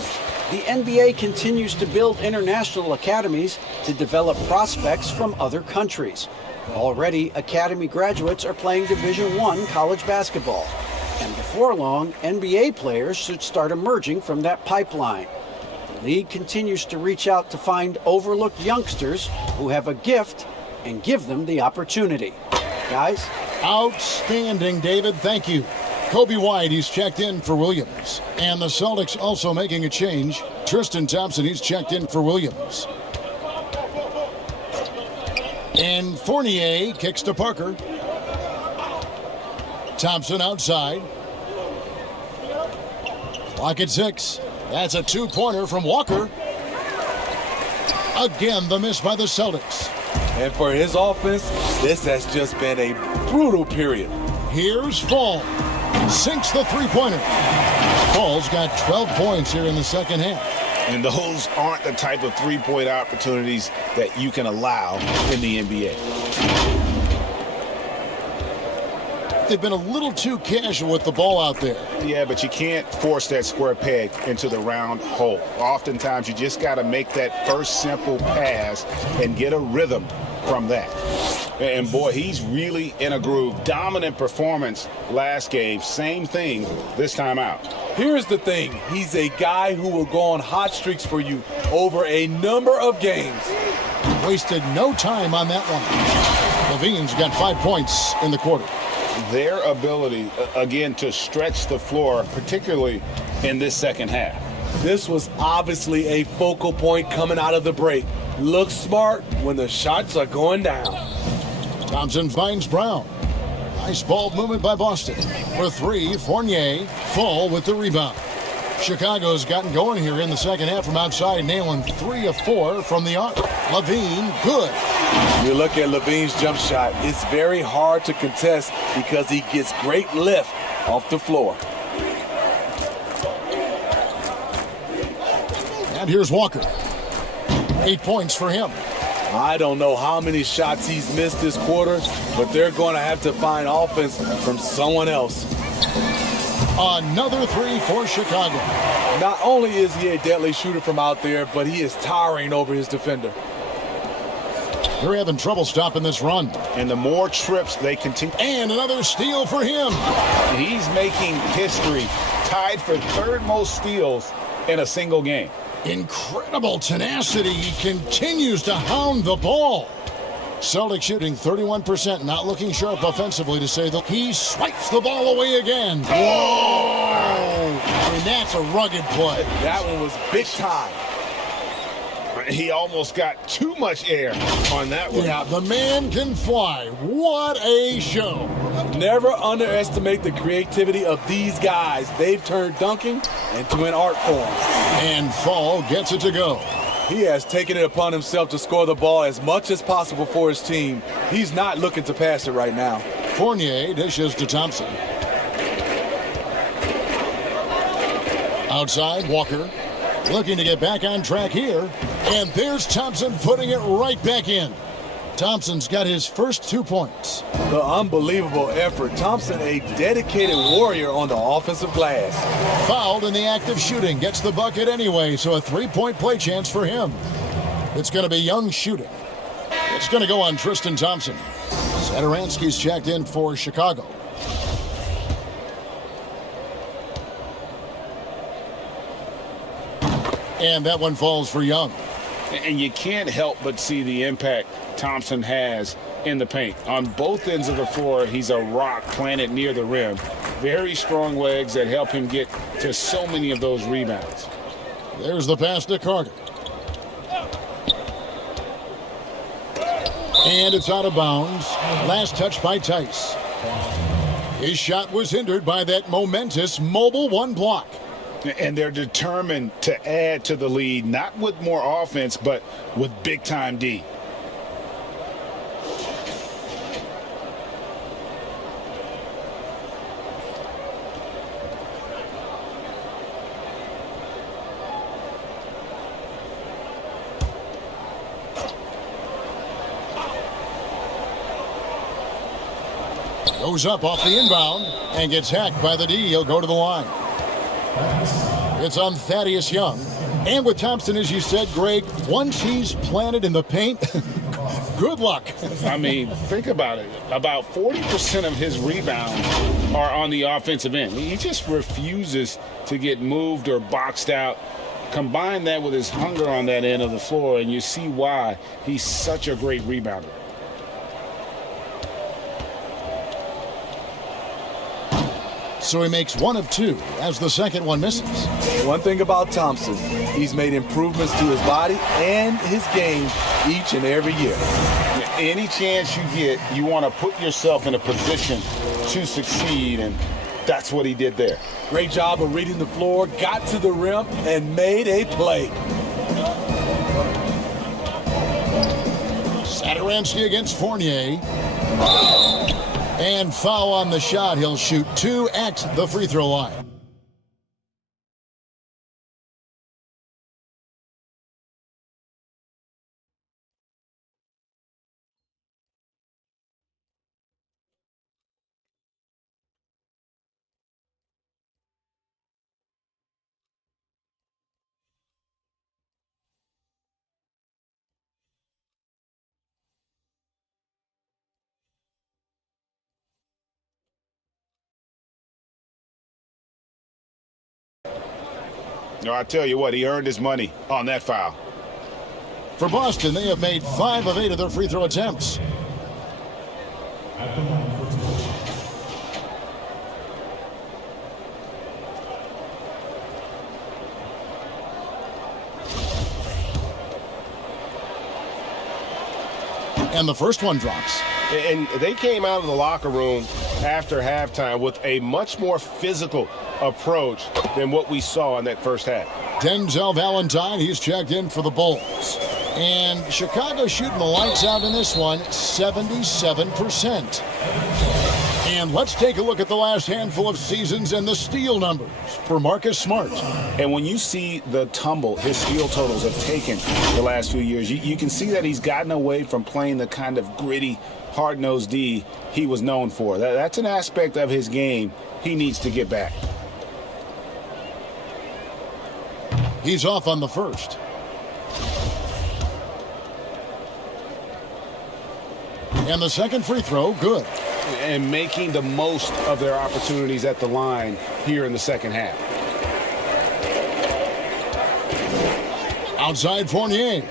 The NBA continues to build international academies to develop prospects from other countries. Already, academy graduates are playing Division I college basketball. And before long, NBA players should start emerging from that pipeline. The league continues to reach out to find overlooked youngsters who have a gift and give them the opportunity. Guys? Outstanding, David. Thank you. Kobe White, he's checked in for Williams. And the Celtics also making a change. Tristan Thompson, he's checked in for Williams. And Fournier kicks to Parker. Thompson outside. Clock at 6. That's a 2-pointer from Walker. Again, the miss by the Celtics. And for his offense, this has just been a brutal period. Here's Fall. Sinks the three-pointer. Fall's got 12 points here in the second half. And those aren't the type of three-point opportunities that you can allow in the NBA. They've been a little too casual with the ball out there. Yeah, but you can't force that square peg into the round hole. Oftentimes, you just got to make that first simple pass and get a rhythm from that. And boy, he's really in a groove. Dominant performance last game. Same thing this time out. Here's the thing. He's a guy who will go on hot streaks for you over a number of games. Wasted no time on that one. Levine's got 5 points in the quarter. Their ability, again, to stretch the floor, particularly in this second half. This was obviously a focal point coming out of the break. Look smart when the shots are going down. Thompson finds Brown. Nice ball movement by Boston. For 3, Fournier. Fall with the rebound. Chicago's gotten going here in the second half from outside, nailing 3 of 4 from the arc. Levine, good. You look at Levine's jump shot, it's very hard to contest because he gets great lift off the floor. And here's Walker. 8 points for him. I don't know how many shots he's missed this quarter, but they're going to have to find offense from someone else. Another 3 for Chicago. Not only is he a deadly shooter from out there, but he is towering over his defender. They're having trouble stopping this run. And the more trips they continue. And another steal for him. He's making history, tied for 3rd most steals in a single game. Incredible tenacity. He continues to hound the ball. Celtics shooting 31%, not looking sharp offensively to say that. He swipes the ball away again. Whoa! And that's a rugged play. That one was big time. He almost got too much air on that one. Yeah, the man can fly. What a show. Never underestimate the creativity of these guys. They've turned dunking into an art form. And Fall gets it to go. He has taken it upon himself to score the ball as much as possible for his team. He's not looking to pass it right now. Fournier dishes to Thompson. Outside, Walker looking to get back on track here. And there's Thompson putting it right back in. Thompson's got his first 2 points. The unbelievable effort. Thompson, a dedicated warrior on the offensive glass. Fouled in the act of shooting. Gets the bucket anyway, so a 3-point play chance for him. It's going to be Young shooting. It's going to go on Tristan Thompson. Satoransky's checked in for Chicago. And that one falls for Young. And you can't help but see the impact Thompson has in the paint. On both ends of the floor, he's a rock planted near the rim. Very strong legs that help him get to so many of those rebounds. There's the pass to Carter. And it's out of bounds. Last touch by Tice. His shot was hindered by that momentous mobile one block. And they're determined to add to the lead, not with more offense, but with big-time D. Goes up off the inbound and gets hacked by the D. He'll go to the line. It's on Thaddeus Young. And with Thompson, as you said, Greg, once he's planted in the paint, good luck. I mean, think about it. About 40% of his rebounds are on the offensive end. He just refuses to get moved or boxed out. Combine that with his hunger on that end of the floor, and you see why he's such a great rebounder. So he makes one of two as the second one misses. One thing about Thompson, he's made improvements to his body and his game each and every year. Any chance you get, you want to put yourself in a position to succeed, and that's what he did there. Great job of reading the floor, got to the rim, and made a play. Satoransky against Fournier. And foul on the shot. He'll shoot 2 at the free throw line. No, I tell you what, he earned his money on that foul. For Boston, they have made 5 of 8 of their free throw attempts. And the first one drops. And they came out of the locker room after halftime with a much more physical approach than what we saw in that first half. Denzel Valentine, he's checked in for the Bulls. And Chicago shooting the lights out in this one, 77%. And let's take a look at the last handful of seasons and the steal numbers for Marcus Smart. And when you see the tumble his steal totals have taken the last few years, you can see that he's gotten away from playing the kind of gritty, hard-nosed D he was known for. That's an aspect of his game he needs to get back. He's off on the first. And the second free throw, good. And making the most of their opportunities at the line here in the second half. Outside Fournier.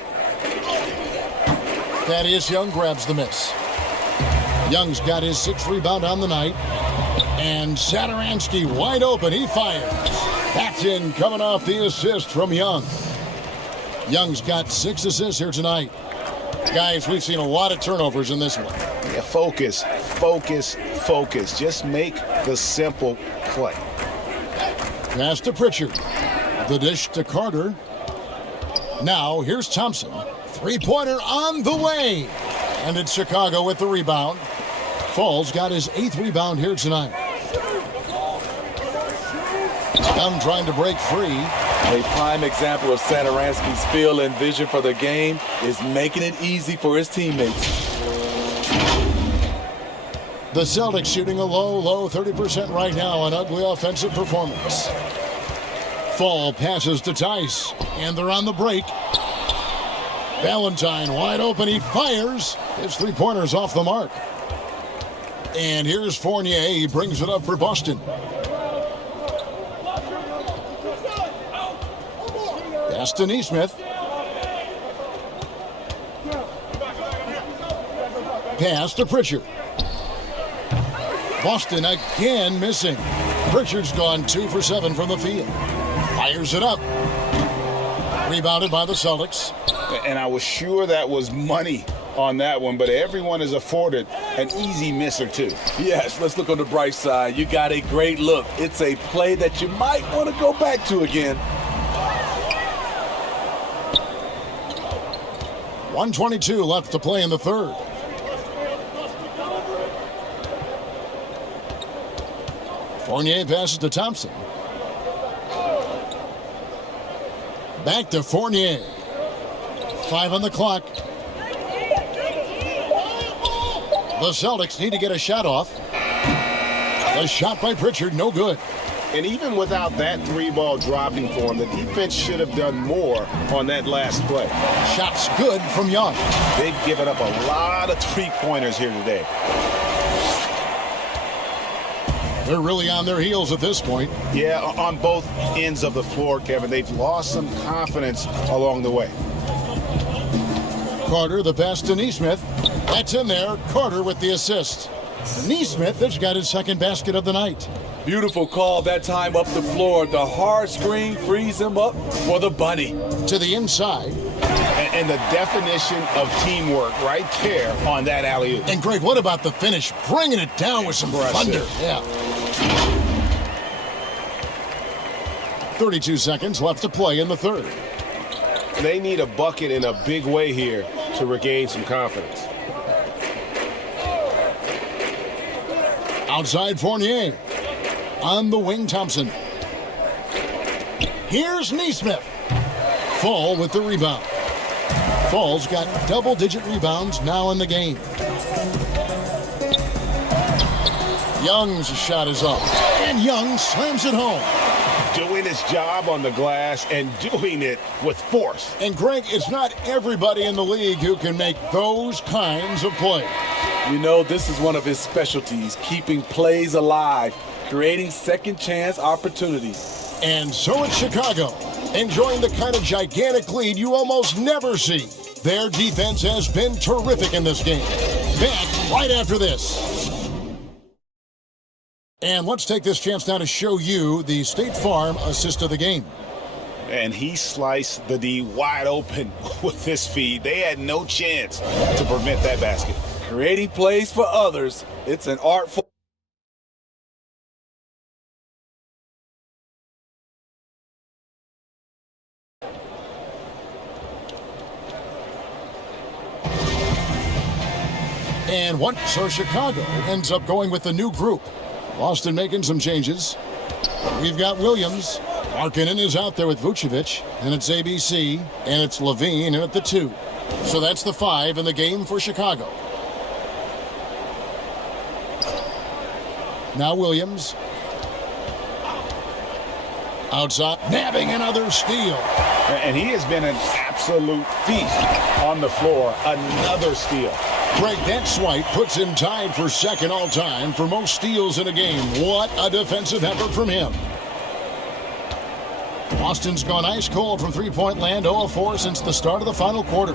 Thaddeus Young grabs the miss. Young's got his 6th rebound on the night. And Satoransky wide open. He fires. That's in, coming off the assist from Young. Young's got 6 assists here tonight. Guys, we've seen a lot of turnovers in this one. Yeah, focus, focus, focus. Just make the simple play. Pass to Pritchard. The dish to Carter. Now, here's Thompson. 3-pointer on the way. And it's Chicago with the rebound. Falls got his 8th rebound here tonight. Young trying to break free. A prime example of Satoransky's feel and vision for the game is making it easy for his teammates. The Celtics shooting a low 30% right now, an ugly offensive performance. Fall passes to Tice, and they're on the break. Valentine wide open, he fires. His 3-pointer's off the mark. And here's Fournier, he brings it up for Boston. Pass to Nesmith. pass to Pritchard. Boston again missing. Pritchard's gone 2 for 7 from the field. Fires it up. Rebounded by the Celtics. And I was sure that was money on that one, but everyone is afforded an easy miss or two. Yes, let's look on the bright side. You got a great look. It's a play that you might want to go back to again. 1:22 left to play in the third. Fournier passes to Thompson. Back to Fournier. 5 on the clock. The Celtics need to get a shot off. The shot by Pritchard, no good. And even without that 3-ball dropping for him, the defense should have done more on that last play. Shot's good from Young. They've given up a lot of 3-pointers here today. They're really on their heels at this point. Yeah, on both ends of the floor, Kevin. They've lost some confidence along the way. Carter, the pass to Nesmith. That's in there. Carter with the assist. Nesmith has got his second basket of the night. Beautiful call that time up the floor. The hard screen frees him up for the bunny. To the inside. And the definition of teamwork right there on that alley-oop. And Greg, what about the finish? Bringing it down with some thunder. Yeah. 32 seconds left to play in the third. They need a bucket in a big way here to regain some confidence. Outside Fournier. On the wing, Thompson. Here's Nesmith. Fall with the rebound. Fall's got double-digit rebounds now in the game. Young's shot is up. And Young slams it home. Doing his job on the glass and doing it with force. And Greg, it's not everybody in the league who can make those kinds of plays. You know, this is one of his specialties, keeping plays alive, creating second chance opportunities. And so it's Chicago, enjoying the kind of gigantic lead you almost never see. Their defense has been terrific in this game. Back right after this. And let's take this chance now to show you the State Farm assist of the game. And he sliced the D wide open with his feed. They had no chance to prevent that basket. Creating plays for others, it's an art form. And what? So Chicago ends up going with the new group. Boston making some changes. We've got Williams. Markkanen is out there with Vucevic. And it's ABC. And it's Levine in at the 2. So that's the 5 in the game for Chicago. Now Williams. Outside. Nabbing another steal. And he has been an absolute feast on the floor. Another steal. Greg, that swipe puts him tied for second all-time for most steals in a game. What a defensive effort from him. Boston's gone ice cold from three-point land, 0 of 4 since the start of the final quarter.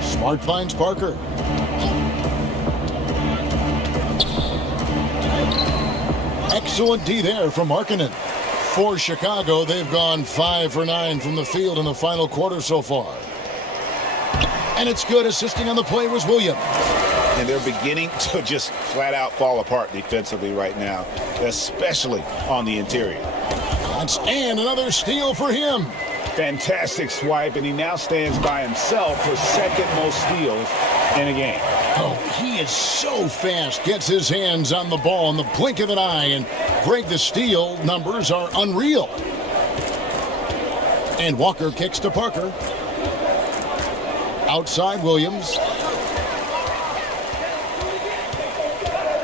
Smart finds Parker. Excellent D there from Markkanen. For Chicago, they've gone 5 for 9 from the field in the final quarter so far. And it's good. Assisting on the play was Williams. And they're beginning to just flat out fall apart defensively right now, especially on the interior. And another steal for him. Fantastic swipe, and he now stands by himself for second most steals in a game. Oh, he is so fast. Gets his hands on the ball in the blink of an eye. And Greg, the steal numbers are unreal. And Walker kicks to Parker. Outside Williams.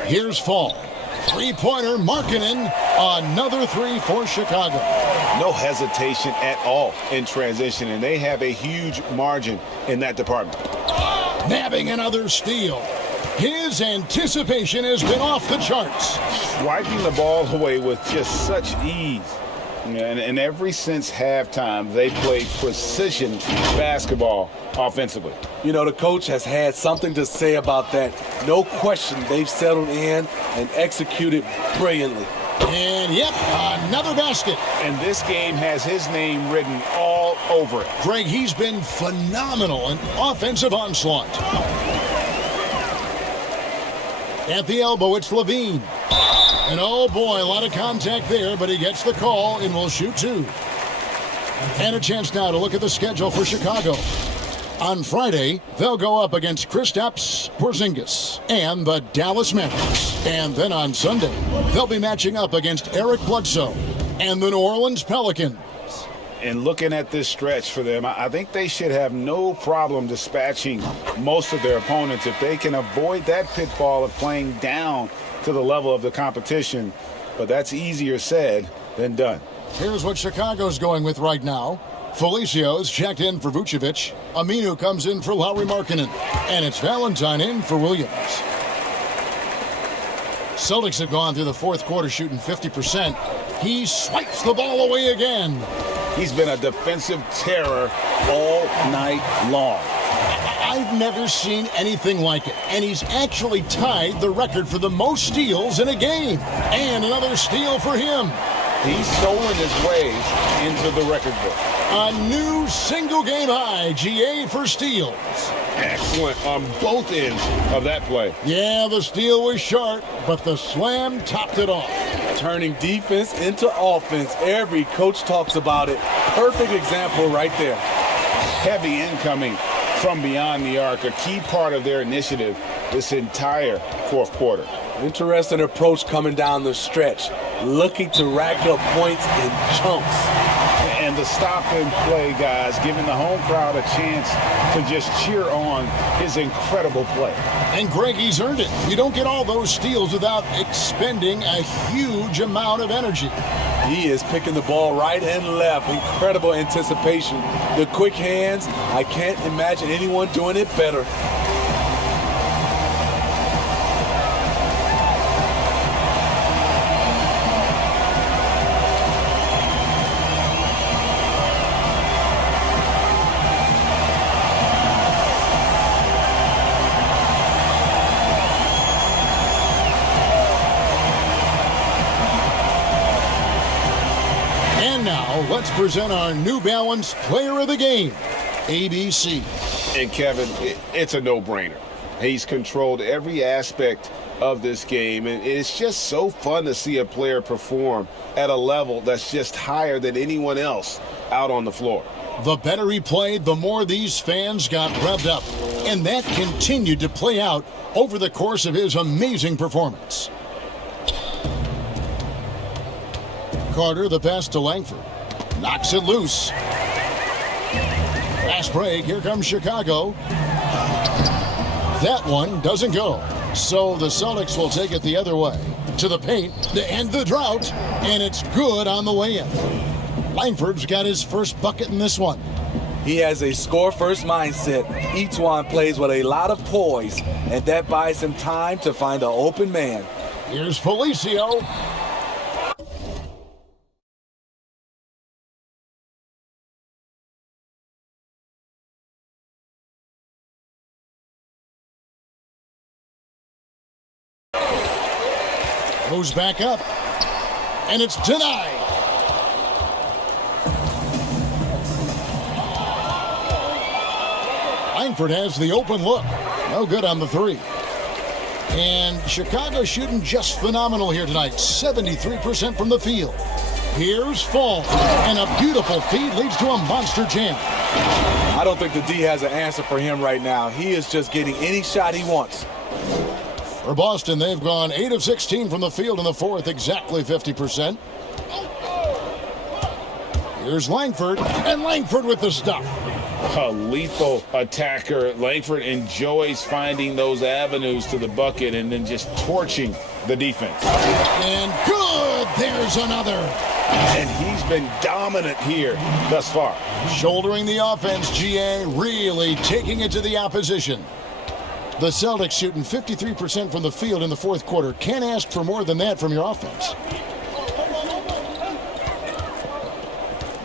Here's Fall. Three-pointer, Markkanen. Another 3 for Chicago. No hesitation at all in transition, and they have a huge margin in that department. Nabbing another steal. His anticipation has been off the charts. Wiping the ball away with just such ease. Yeah, and ever since halftime, they played precision basketball offensively. You know, the coach has had something to say about that. No question, they've settled in and executed brilliantly. And yep, another basket. And this game has his name written all over it. Greg, he's been phenomenal in offensive onslaught. At the elbow, it's Levine. And oh boy, a lot of contact there, but he gets the call and will shoot two. And a chance now to look at the schedule for Chicago. On Friday, they'll go up against Kristaps Porzingis and the Dallas Mavericks. And then on Sunday, they'll be matching up against Eric Bledsoe and the New Orleans Pelicans. And looking at this stretch for them, I think they should have no problem dispatching most of their opponents if they can avoid that pitfall of playing down to the level of the competition. But that's easier said than done. Here's what Chicago's going with right now. Felicio's checked in for Vucevic. Aminu comes in for Lauri Markkanen. And it's Valentine in for Williams. Celtics have gone through the fourth quarter shooting 50%. He swipes the ball away again. He's been a defensive terror all night long. I've never seen anything like it. And he's actually tied the record for the most steals in a game. And another steal for him. He's stolen his way into the record book. A new single-game high, GA for steals. Excellent on both ends of that play. Yeah, the steal was short, but the slam topped it off. Turning defense into offense. Every coach talks about it. Perfect example right there. Heavy incoming from beyond the arc, a key part of their initiative this entire fourth quarter. Interesting approach coming down the stretch. Looking to rack up points in chunks. And the stop and play, guys, giving the home crowd a chance to just cheer on his incredible play. And Greg, he's earned it. You don't get all those steals without expending a huge amount of energy. He is picking the ball right and left. Incredible anticipation. The quick hands, I can't imagine anyone doing it better. Let's present our New Balance Player of the Game, ABC. And Kevin, it's a no-brainer. He's controlled every aspect of this game, and it's just so fun to see a player perform at a level that's just higher than anyone else out on the floor. The better he played, the more these fans got revved up, and that continued to play out over the course of his amazing performance. Carter, the pass to Langford. Knocks it loose. Fast break. Here comes Chicago. That one doesn't go. So the Celtics will take it the other way. To the paint to end the drought. And it's good on the way in. Langford's got his first bucket in this one. He has a score-first mindset. Each one plays with a lot of poise. And that buys him time to find an open man. Here's Felicio. Goes back up, and it's denied. Langford has the open look. No good on the three. And Chicago shooting just phenomenal here tonight. 73% from the field. Here's Fall, and a beautiful feed leads to a monster jam. I don't think the D has an answer for him right now. He is just getting any shot he wants. For Boston, they've gone 8 of 16 from the field in the fourth, exactly 50%. Here's Langford, and Langford with the stuff. A lethal attacker. Langford enjoys finding those avenues to the bucket and then just torching the defense. And good, there's another. And he's been dominant here thus far. Shouldering the offense, GA really taking it to the opposition. The Celtics shooting 53% from the field in the fourth quarter. Can't ask for more than that from your offense.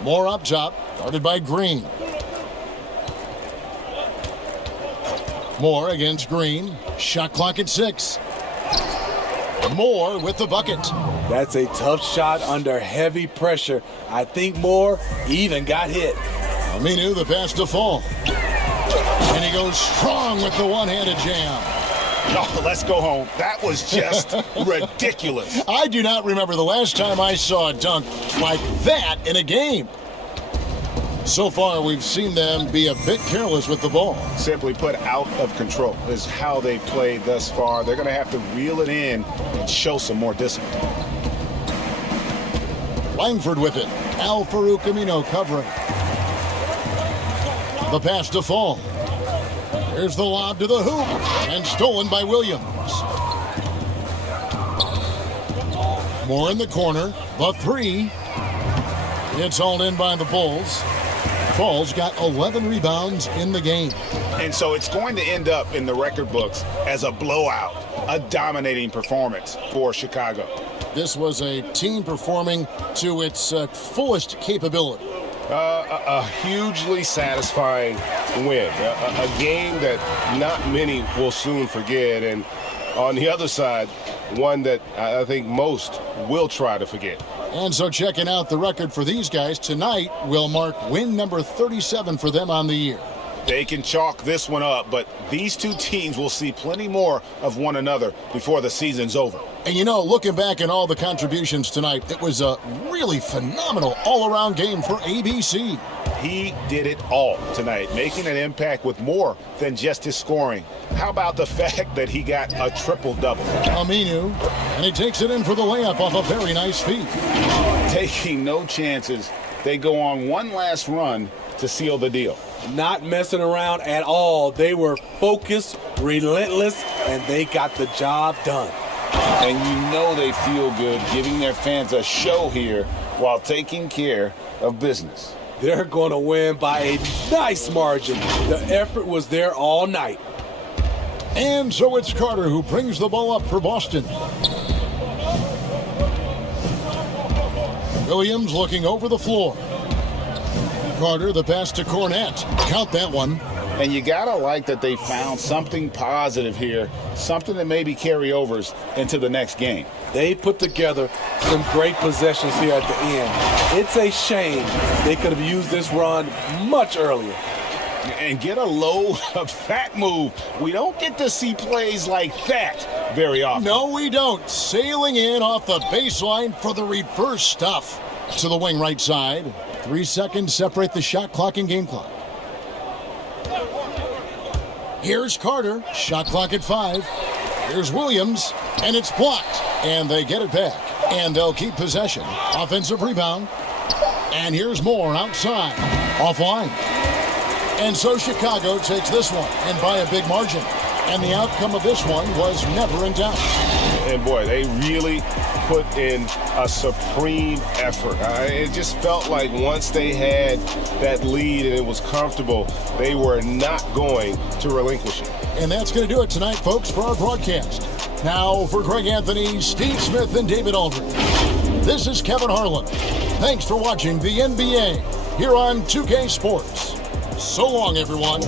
Moore up top, guarded by Green. Moore against Green. Shot clock at 6. Moore with the bucket. That's a tough shot under heavy pressure. I think Moore even got hit. Aminu the pass to Fall. And he goes strong with the one-handed jam. Oh, let's go home. That was just ridiculous. I do not remember the last time I saw a dunk like that in a game. So far, we've seen them be a bit careless with the ball. Simply put, out of control is how they played thus far. They're going to have to reel it in and show some more discipline. Langford with it. Al-Farouq Aminu covering. The pass to Fall. Here's the lob to the hoop, and stolen by Williams. Moore in the corner. The 3. It's hauled in by the Bulls. Fall's got 11 rebounds in the game. And so it's going to end up in the record books as a blowout, a dominating performance for Chicago. This was a team performing to its fullest capability. A hugely satisfying win. A game that not many will soon forget. And on the other side, one that I think most will try to forget. And so checking out the record for these guys tonight will mark win number 37 for them on the year. They can chalk this one up, but these two teams will see plenty more of one another before the season's over. And you know, looking back at all the contributions tonight, it was a really phenomenal all-around game for ABC. He did it all tonight, making an impact with more than just his scoring. How about the fact that he got a triple-double? Aminu, and he takes it in for the layup off a very nice feed. Taking no chances, they go on one last run to seal the deal. Not messing around at all. They were focused, relentless, and they got the job done. And you know they feel good giving their fans a show here while taking care of business. They're going to win by a nice margin. The effort was there all night. And so it's Carter who brings the ball up for Boston. Williams looking over the floor. Carter, the pass to Cornette. Count that one. And you gotta like that they found something positive here, something that maybe carry overs into the next game. They put together some great possessions here at the end. It's a shame they could have used this run much earlier. And get a load of that move. We don't get to see plays like that very often. No, we don't. Sailing in off the baseline for the reverse stuff. To the wing right side. 3 seconds separate the shot clock and game clock. Here's Carter. Shot clock at 5. Here's Williams. And it's blocked. And they get it back. And they'll keep possession. Offensive rebound. And here's Moore outside. Offline. And so Chicago takes this one. And by a big margin. And the outcome of this one was never in doubt. And boy, they really put in a supreme effort. It just felt like once they had that lead and it was comfortable, they were not going to relinquish it. And that's going to do it tonight, folks, for our broadcast. Now, for Greg Anthony, Steve Smith, and David Aldridge, this is Kevin Harlan. Thanks for watching the NBA here on 2K Sports. So long, everyone.